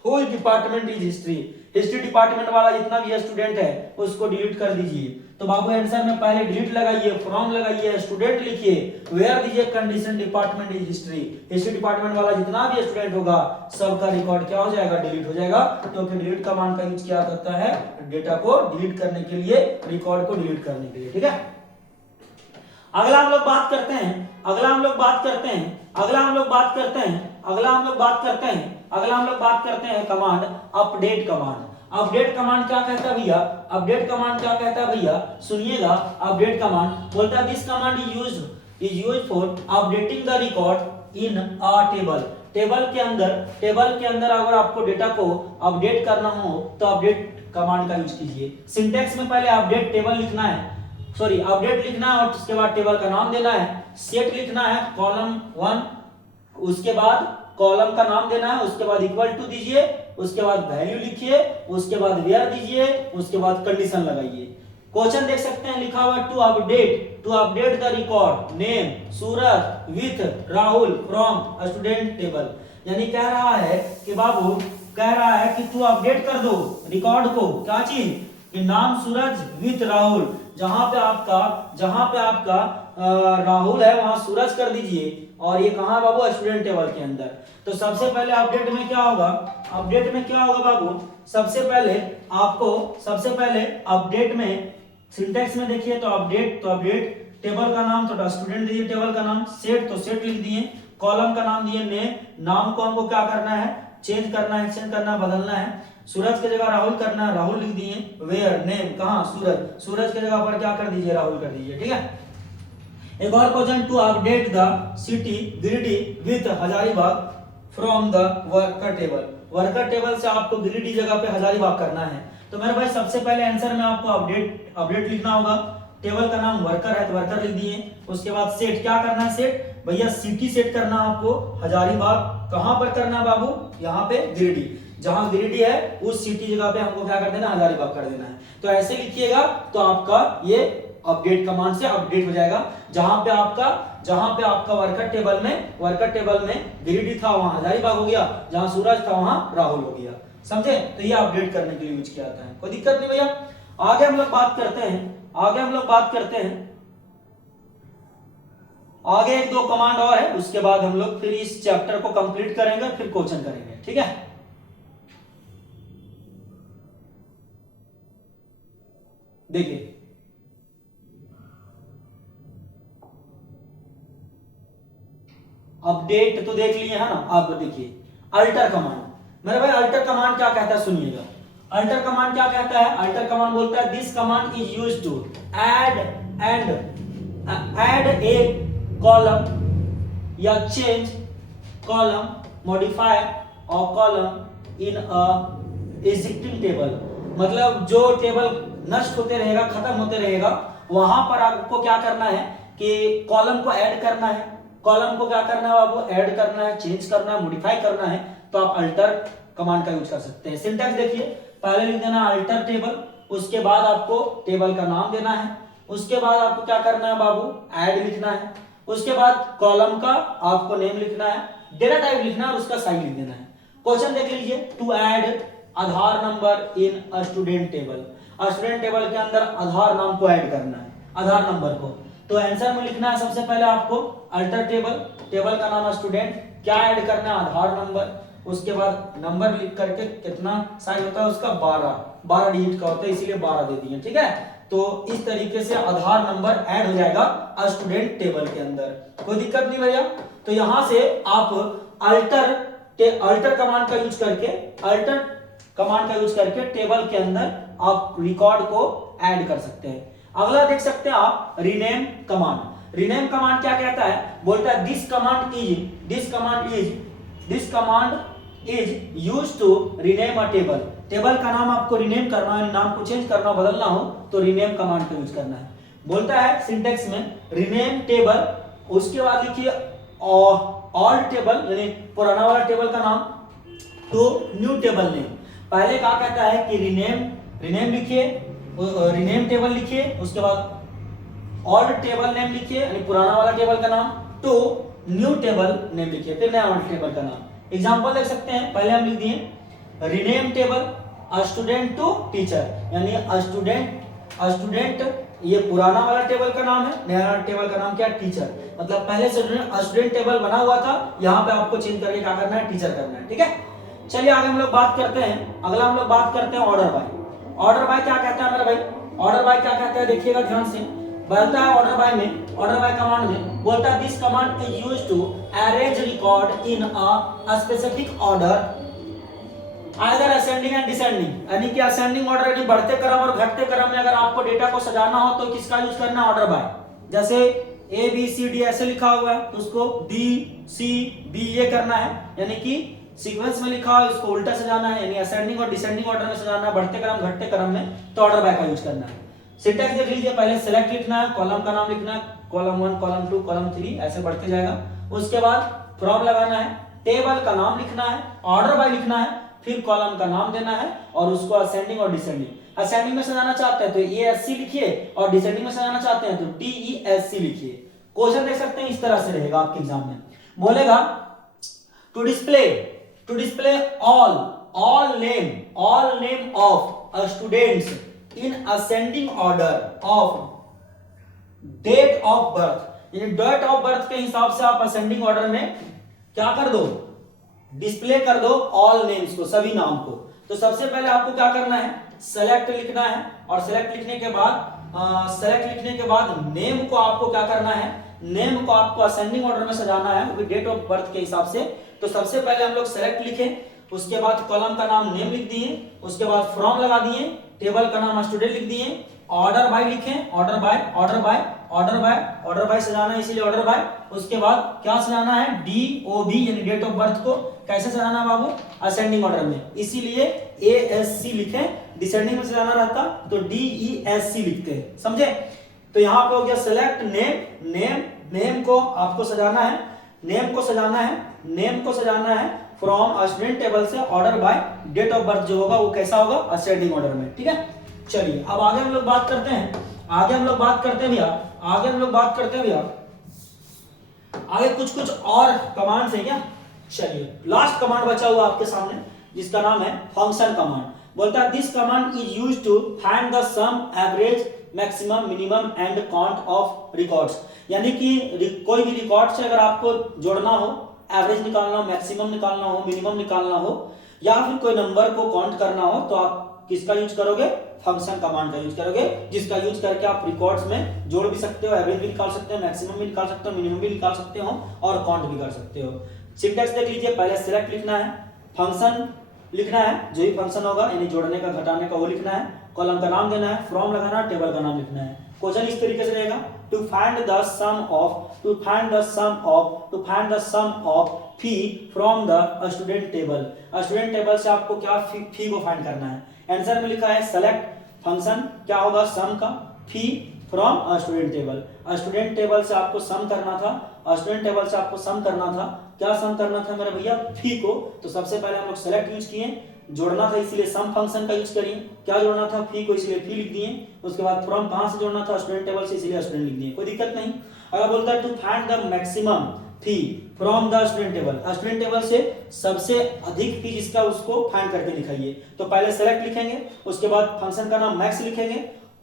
which department is history. History department वाला जितना भी स्टूडेंट है उसको डिलीट कर दीजिए। तो बाबू आंसर में पहले डिलीट लगाइए, फ्रॉम लगाइए, स्टूडेंट लिखिए, वेयर दीजिए, condition department is history. History department वाला जितना भी स्टूडेंट होगा सबका रिकॉर्ड क्या हो जाएगा, डिलीट हो जाएगा। तो फिर डिलीट कमांड का यूज किया जाता है डेटा को डिलीट करने के लिए, रिकॉर्ड को डिलीट करने के लिए। ठीक है, अगला हम लोग बात करते हैं command update command. Update command क्या कहता है भैया, सुनिएगा। अपडेट कमांड बोलता है this command is used for updating the record in a table. Table के अंदर अगर आपको डेटा को अपडेट करना हो तो अपडेट कमांड का यूज कीजिए। सिंटैक्स में पहले अपडेट टेबल लिखना है, अपडेट लिखना है और उसके बाद टेबल का नाम देना है। सेट लिखना है कॉलम 1, उसके बाद कॉलम का नाम देना है, उसके बाद इक्वल टू दीजिए, उसके बाद वैल्यू लिखिए, उसके बाद वेयर दीजिए, उसके बाद कंडीशन लगाइए। क्वेश्चन देख सकते हैं लिखा हुआ to update the record name Suraj with Rahul from student table. यानी कह रहा है कि बाबू कि तू अपडेट कर दो रिकॉर्ड को, क्या चीज, कि नाम सूरज विथ राहुल, जहां पे आपका राहुल है वहां सूरज कर दीजिए, और ये कहां बाबू, स्टूडेंट टेबल के अंदर। तो सबसे पहले अपडेट में क्या होगा बाबू, सबसे पहले अपडेट में सिंटैक्स में देखिए, तो अपडेट टेबल का नाम तो स्टूडेंट दीजिए, टेबल का नाम, सेट तो सेट लिख दिए, कॉलम का नाम दिए नेम, नाम को हमको क्या करना है, चेंज करना है, एक्सचेंज करना है, बदलना है। सूरज की जगह राहुल करना है, राहुल लिख दिए, वेयर नेम कहां, सूरज की जगह पर क्या कर दीजिए, राहुल कर दीजिए। ठीक है, एक और question, to update the city Giridih with Hazaribagh from the worker table से आपको गिरिडी जगह पे हजारीबाग करना है। तो मेरे भाई सबसे पहले आंसर में आपको अपडेट लिखना होगा, टेबल का नाम वर्कर है तो वर्कर लिख दिए, उसके बाद सेट क्या करना है, सेट भैया सिटी सेट करना आपको, हजारीबाग कहां पर करना है बाबू, यहाँ पे गिरिडी, जहां गिरिडी है उस सिटी जगह पे हमको क्या कर देना, हजारीबाग कर देना है। तो ऐसे लिखिएगा तो आपका ये अपडेट कमांड से अपडेट हो जाएगा। जहां पे आपका वर्कर टेबल में गिरिडी था वहां हजारीबाग हो गया, जहां सूरज था वहां राहुल हो गया। समझे, तो ये अपडेट करने के लिए यूज किया जाता है, कोई दिक्कत नहीं भैया। आगे हम लोग बात करते हैं आगे 1-2 कमांड और है, उसके बाद हम लोग फिर इस चैप्टर को कंप्लीट करेंगे, फिर क्वेश्चन करेंगे। ठीक है, देखिए अपडेट तो देख लिए है ना। अब देखिए अल्टर कमांड, मेरे भाई अल्टर कमांड क्या कहता है, सुनिएगा। अल्टर कमांड क्या कहता है, अल्टर कमांड बोलता है this command is used to add a column या चेंज कॉलम, मॉडिफाई और column in a existing table. मतलब जो टेबल नष्ट होते रहेगा, खत्म होते रहेगा, वहां पर आपको क्या करना है कि कॉलम को ऐड करना है। कॉलम को क्या करना है बाबू, ऐड करना है, चेंज करना है, मॉडिफाई करना है, तो आप अल्टर कमांड का यूज कर सकते हैं। सिंटैक्स देखिए, पहले लिख देना अल्टर टेबल, उसके बाद आपको टेबल का नाम देना है, उसके बाद आपको क्या करना है बाबू, ऐड लिखना है, उसके बाद कॉलम का आपको नेम लिखना है, डेटा टाइप लिखना है और उसका साइज लिख देना है। क्वेश्चन देख लीजिए, to add Aadhaar number in a student table, student table के अंदर आधार नाम को ऐड करना है, आधार नंबर को। तो आंसर में लिखना है सबसे पहले आपको अल्टर टेबल, टेबल का नाम स्टूडेंट, क्या ऐड करना है, आधार नंबर, उसके बाद नंबर लिख करके कितना साइज होता है उसका 12 डिजिट का होता है, इसीलिए 12 दे दिए, ठीक है। तो इस तरीके से आधार नंबर ऐड हो जाएगा स्टूडेंट टेबल के अंदर, कोई दिक्कत नहीं भैया। तो यहां से आप अल्टर कमांड का यूज करके, अल्टर कमांड का यूज करके टेबल के अंदर आप रिकॉर्ड को ऐड कर सकते हैं। अगला देख सकते हैं आप रीनेम कमांड। रीनेम कमांड क्या कहता है, बोलता है this command is used to rename a table. Table का नाम आपको रीनेम करना है, नाम को चेंज करना, बदलना हो तो रीनेम कमांड का यूज करना है। बोलता है सिंटेक्स में रीनेम टेबल, उसके बाद लिखिए ऑल टेबल यानी पुराना वाला टेबल का नाम टू न्यू टेबल नेम। पहले क्या कहता है कि रीनेम लिखिए, रीनेम टेबल लिखिए, उसके बाद ऑल टेबल नेम लिखिए यानी पुराना वाला टेबल का नाम, टू न्यू टेबल नेम लिखिए, फिर नया वाला टेबल का नाम। एग्जांपल देख सकते हैं, पहले हम लिख दिए rename table student to teacher, यानी स्टूडेंट ये पुराना वाला टेबल का नाम है, नया टेबल का नाम क्या है, टीचर। मतलब पहले से स्टूडेंट टेबल बना हुआ था, यहाँ पे आपको चेंज करके क्या करना है, टीचर करना है, ठीक है। चलिए आगे हम लोग बात करते हैं, अगला हम लोग बात करते हैं ऑर्डर बाय। ऑर्डर बाय क्या कहता है मेरा भाई, ऑर्डर बाय क्या कहता है देखिएगा ध्यान से। बोलता है ऑर्डर बाय में, ऑर्डर बाय कमांड में बोलता है this command is used to arrange record in a specific order either ascending and descending, यानी कि असेंडिंग ऑर्डर यानी बढ़ते क्रम और घटते क्रम में अगर आपको डेटा को सजाना हो तो किसका यूज करना है, ऑर्डर बाय। जैसे ए बी सी डी ऐसे लिखा हुआ है तो उसको डी सी बी ये करना है, यानी कि सीक्वेंस में लिखा है उसको उल्टा सजाना है, यानी असेंडिंग और डिसेंडिंग ऑर्डर में सजाना है, बढ़ते क्रम घटते क्रम में, तो ऑर्डर बाय का यूज करना है। सिंटैक्स देख लीजिए, पहले सेलेक्ट लिखना है, कॉलम का नाम लिखना है, कॉलम 1 कॉलम 2 कॉलम 3 ऐसे बढ़ते जाएगा। उसके बाद फ्रॉम लगाना है, टेबल का नाम लिखना है, ऑर्डर बाय लिखना है, फिर कॉलम का नाम देना है और उसको असेंडिंग और डिसेंडिंग, असेंडिंग में सजाना चाहते हैं तो ESC लिखिए और डिसेंडिंग में सजाना चाहते हैं तो DESC लिखिए। क्वेश्चन देख सकते हैं इस तरह से रहेगा आपके एग्जाम में, बोलेगा to display all name of students in ascending order of date of birth, यानी डेट ऑफ बर्थ के हिसाब से आप असेंडिंग ऑर्डर में क्या कर दो, डिस्प्ले कर दो ऑल नेम्स को, सभी नाम को। तो सबसे पहले आपको क्या करना है, सेलेक्ट लिखना है और सेलेक्ट लिखने के बाद नेम को आपको क्या करना है, नेम को आपको असेंडिंग ऑर्डर में सजाना है डेट ऑफ बर्थ के हिसाब से। तो सबसे पहले हम लोग सेलेक्ट लिखे, उसके बाद कॉलम का नाम नेम लिख दिए, उसके बाद फ्रॉम लगा दिए, टेबल का नाम स्टूडेंट लिख दिए, ऑर्डर बाय लिखे, ऑर्डर बाय सजाना है इसीलिए ऑर्डर बाय। उसके बाद क्या सजाना है, DOB यानी डेट ऑफ बर्थ को कैसे सजाना है बाबू, असेंडिंग ऑर्डर में, इसीलिए ASC लिखे, डिसेंडिंग में सजाना रहता तो DESC लिखते हैं, समझे। तो यहाँ पे हो गया सेलेक्ट नेम को आपको सजाना है, नेम को सजाना है फ्रॉम स्टूडेंट टेबल से, order by date of birth जो होगा वो कैसा होगा, असेंडिंग ऑर्डर में, ठीक है। चलिए अब आगे हम लोग बात करते हैं, भैया आगे कुछ और कमांड्स हैं क्या। चलिए लास्ट कमांड बचा हुआ आपके सामने जिसका नाम है फंक्शन कमांड। बोलता है this command is used to find the sum, average, maximum, minimum and count of records, यानी कि कोई भी रिकॉर्ड से अगर आपको जोड़ना हो, एवरेज निकालना हो, मैक्सिमम निकालना हो, मिनिमम निकालना हो या फिर कोई नंबर को काउंट करना हो तो आप किसका यूज करोगे, फंक्शन कमांड का यूज करोगे, जिसका यूज करके आप रिकॉर्ड्स में जोड़ भी सकते हो, एवरेज भी निकाल सकते हो, मैक्सिमम भी निकाल सकते हो, मिनिमम भी निकाल सकते हो और काउंट भी कर सकते हो। सिंटैक्स देख लीजिए, पहले सिलेक्ट लिखना है, फंक्शन लिखना है, जो भी फंक्शन होगा यानी जोड़ने का घटाने का वो लिखना है, कॉलम का नाम देना है, फ्रॉम लगाना है, टेबल का नाम लिखना है। क्वेश्चन इस तरीके से रहेगा, to find the sum of fee from the student table. Student table से आपको क्या फी को फाइंड करना है। आंसर में लिखा है सेलेक्ट फंक्शन क्या होगा, सम का फी from student table. Student table से आपको सम करना था, स्टूडेंट टेबल से आपको सम करना था, क्या सम करना था मेरे भैया, फी को। तो सबसे पहले हम लोग सेलेक्ट यूज किए, जोड़ना था इसीलिए सम फंक्शन का यूज करिए। क्या जोड़ना था, फी को, इसलिए फी लिख दिए। उसके बाद फ्रॉम कहां से जोड़ना था, स्टूडेंट टेबल से, इसीलिए स्टूडेंट लिख दिए, कोई दिक्कत नहीं। अगर बोलता है to find the maximum fee from the student table, student table से सबसे अधिक फी जिसका उसको फाइंड करके दिखाइए। तो पहले सेलेक्ट लिखेंगे, उसके बाद फंक्शन का नाम मैक्स लिखेंगे,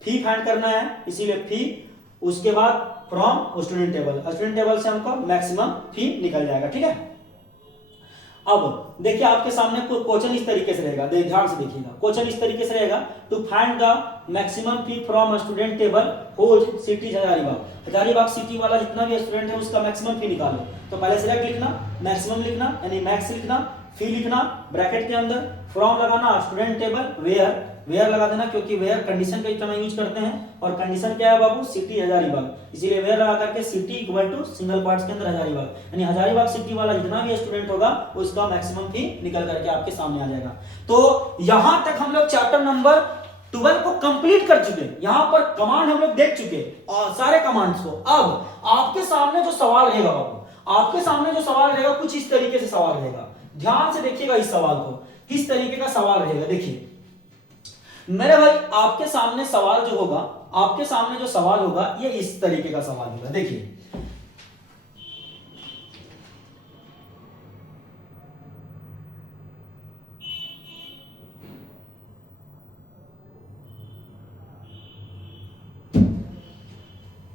फी फाइंड करना है इसीलिए फी, उसके बाद from student table, student table से हमको मैक्सिमम फी निकल जाएगा, ठीक है। अब देखिए आपके सामने क्वेश्चन इस तरीके से रहेगा, ध्यान से देखिएगा, क्वेश्चन इस तरीके से रहेगा, to find the maximum fee from student table whose city Hazaribagh, Hazaribagh city वाला जितना भी स्टूडेंट है उसका मैक्सिमम फी निकालो। तो पहले सेलेक्ट लिखना, मैक्सिमम लिखना यानी मैक्स लिखना, फी लिखना, ब्रैकेट के अंदर फ्रॉम लगाना, स्टूडेंट टेबल वेयर, वेयर लगा देना क्योंकि वेयर कंडीशन का इतना यूज करते हैं, और कंडीशन क्या है बाबू, सिटी हजारीबाग, इसीलिए वेयर लगा करके city equal to single parts के अंदर हजारीबाग, यानी हजारीबाग सिटी वाला जितना भी स्टूडेंट होगा उसका मैक्सिमम फी निकल करके आपके सामने आ जाएगा। तो यहां तक हम लोग चैप्टर नंबर 12 को कंप्लीट कर चुके, यहां पर कमांड हम लोग देख चुके और सारे कमांड्स को। अब आपके सामने जो सवाल रहेगा बाबू, आपके सामने जो सवाल रहेगा कुछ इस तरीके से सवाल रहेगा, ध्यान से देखिएगा इस सवाल को, किस तरीके का सवाल रहेगा। देखिए मेरे भाई आपके सामने सवाल जो होगा, आपके सामने जो सवाल होगा ये इस तरीके का सवाल होगा। देखिए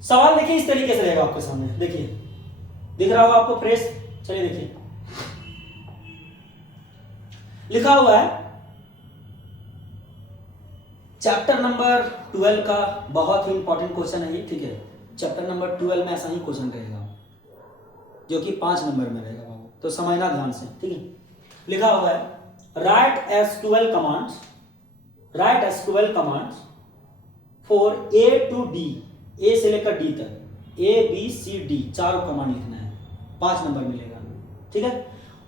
सवाल देखिए इस तरीके से रहेगा आपके सामने, देखिए दिख रहा होगा आपको फ्रेश, चलिए देखिए लिखा हुआ है चैप्टर नंबर 12 का बहुत ही इंपॉर्टेंट क्वेश्चन है ये, ठीक है। चैप्टर नंबर 12 में ऐसा ही क्वेश्चन रहेगा जो कि 5 नंबर में रहेगा बाबू, तो समझना ध्यान से, ठीक है। लिखा हुआ है right SQL commands, right SQL commands for A to D, A से लेकर D तक, A B C D चारों कमांड लिखना है, 5 नंबर मिलेगा, ठीक है।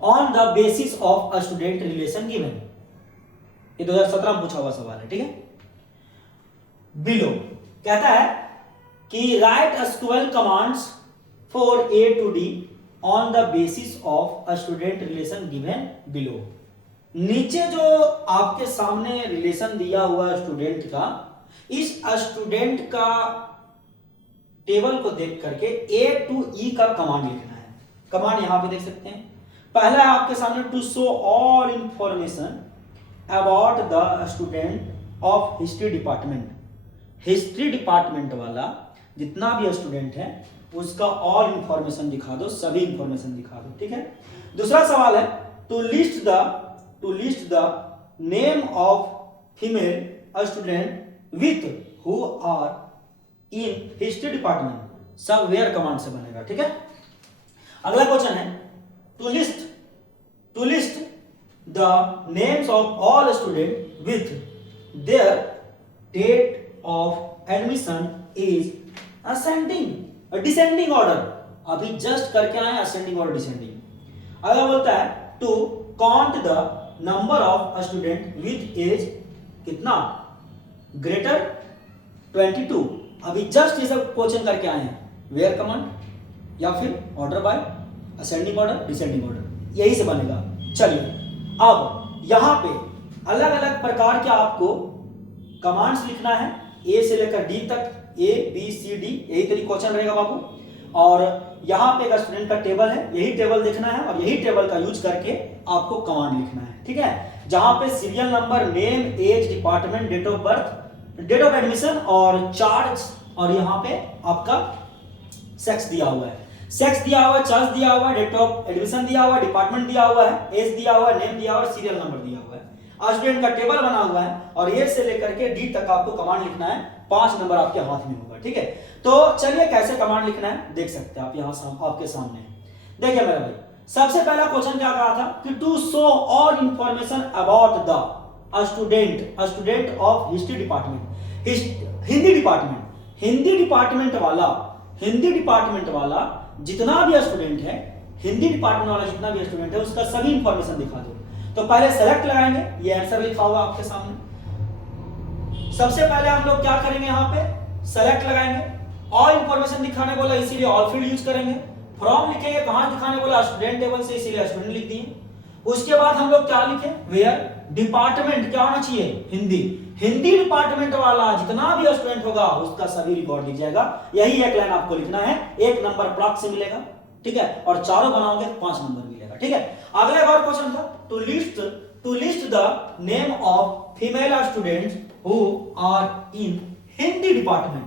On the basis of student relation given, ये 2017 में पूछा हुआ सवाल है, ठीक है। बिलो कहता है कि right SQL commands for A to D on the basis of student relation given below. नीचे जो आपके सामने रिलेशन दिया हुआ स्टूडेंट का, इस स्टूडेंट का टेबल को देख करके A to E का कमांड लिखना है। कमांड यहां पे देख सकते हैं, पहला है आपके सामने to show all information about the student of history department, history department वाला जितना भी स्टूडेंट है उसका ऑल इंफॉर्मेशन दिखा दो, सभी इंफॉर्मेशन दिखा दो, ठीक है। दूसरा सवाल है to list the name of female student with who are in history department, सब वेयर कमांड से बनेगा, ठीक है। अगला क्वेश्चन है to list the names of all student with their date of admission is ascending descending order, अभी just करके आए असेंडिंग और डिसेंडिंग। अगला बोलता है to count the number of student with age कितना ग्रेटर 22, अभी जस्ट ये सब क्वेश्चन करके आए हैं, वेयर कमांड या फिर order by ascending order descending order, यही से बनेगा। चलिए अब यहां पे अलग अलग प्रकार के आपको कमांड्स लिखना है, ए से लेकर डी तक, ए बी सी डी, यही तरीके क्वेश्चन रहेगा बाबू। और यहां पे एक स्टूडेंट का टेबल है, यही टेबल देखना है और यही टेबल का यूज करके आपको कमांड लिखना है, ठीक है। जहां पे serial number, name, age, department, date of birth, date of admission और चार्ज, और यहाँ पे आपका सेक्स दिया हुआ है, सेक्स दिया हुआ है, चार्ज दिया हुआ है, डेट ऑफ एडमिशन दिया हुआ है, डिपार्टमेंट दिया हुआ है, एज दिया हुआ है, नेम दिया हुआ है, सीरियल नंबर दिया हुआ है, स्टूडेंट का टेबल बना हुआ है, और ए से लेकर के डी तक आपको कमांड लिखना है, 5 नंबर आपके हाथ में होगा, ठीक है। तो चलिए कैसे कमांड लिखना है देख सकते हैं आप, यहाँ आपके सामने देखिए मेरे भाई। सबसे पहला क्वेश्चन क्या कहा था कि to show all information about the student of history department, Hindi department वाला जितना भी स्टूडेंट है, हिंदी डिपार्टमेंट वाला जितना भी स्टूडेंट है उसका सभी इंफॉर्मेशन दिखा दो। तो पहले सेलेक्ट लगाएंगे, ये आंसर लिखा हुआ आपके सामने, सबसे पहले हम लोग क्या करेंगे, यहाँ पे सेलेक्ट लगाएंगे, ऑल इंफॉर्मेशन दिखाने बोला इसीलिए ऑल फील्ड यूज करेंगे, फ्रॉम लिखेंगे, कहां दिखाने बोला स्टूडेंट टेबल से इसीलिए स्टूडेंट लिख दिए। उसके बाद हम लोग क्या लिखे, वेयर डिपार्टमेंट क्या होना चाहिए, हिंदी, हिंदी डिपार्टमेंट वाला जितना भी स्टूडेंट होगा उसका सभी रिकॉर्ड लिख जाएगा। यही एक लाइन आपको लिखना है, 1 नंबर प्लॉट से मिलेगा, ठीक है, और चारों बनाओगे 5 नंबर मिलेगा, ठीक है। अगला एक और क्वेश्चन था, to list the name of female students who are in Hindi department,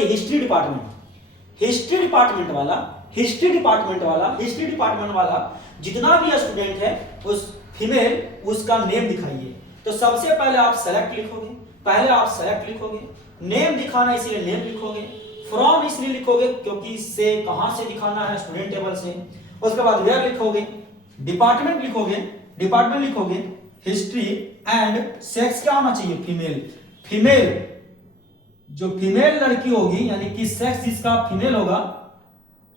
history department वाला जितना भी स्टूडेंट है उस फीमेल उसका नेम दिखाइए। तो सबसे पहले आप सेलेक्ट लिखोगे, नेम दिखाना इसलिए नेम लिखोगे, फ्रॉम इसलिए लिखोगे क्योंकि से कहां से दिखाना है, स्टूडेंट टेबल से। उसके बाद वेयर लिखोगे, डिपार्टमेंट लिखोगे, हिस्ट्री एंड सेक्स क्या होना चाहिए, फीमेल जो फीमेल लड़की होगी यानी कि सेक्स जिसका फीमेल होगा,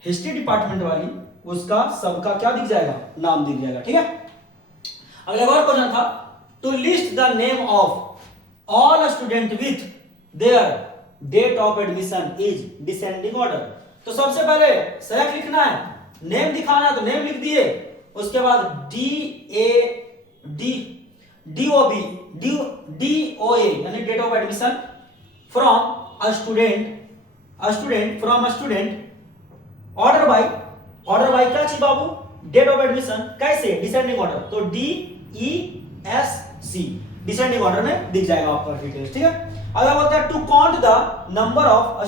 हिस्ट्री डिपार्टमेंट वाली उसका सबका क्या दिख जाएगा, नाम दिख जाएगा, ठीक है। अगला और क्वेश्चन था, to list the name of all student with their date of admission is descending order. तो सबसे पहले सेलेक्ट लिखना है, नेम दिखाना है तो नेम लिख दिए, उसके बाद DOA यानी date of admission from a student order by क्या चाहिए बाबू, डेट ऑफ एडमिशन कैसे, डिसेंडिंग ऑर्डर, तो DESC डिसेंडिंग ऑर्डर में दिख जाएगा आपका डिटेल्स, ठीक है। अगला बोलता है to count the number of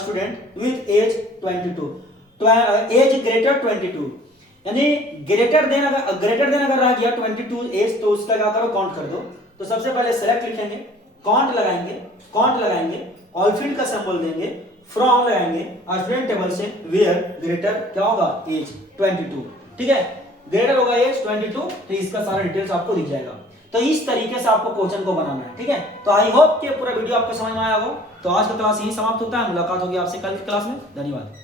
student with age 22, तो एज ग्रेटर 22 यानी ग्रेटर देन अगर रह गया 22 एज तो उसका क्या करो, काउंट कर दो। तो सबसे पहले सेलेक्ट लिखेंगे, काउंट लगाएंगे, ऑल फील्ड का सिंबल देंगे, फ्रॉम लगाएंगे, स्टूडेंट टेबल से वेयर ग्रेटर क्या होगा, एज 22, ठीक है, ग्रेटर होगा एज 22, तो इसका सारा डिटेल्स आपको दिख जाएगा। तो इस तरीके से आपको क्वेश्चन को बनाना है, ठीक है। तो आई होप कि पूरा वीडियो आपको समझ में आया होगा। तो आज का क्लास यही समाप्त होता है, मुलाकात होगी आपसे कल की क्लास में, धन्यवाद।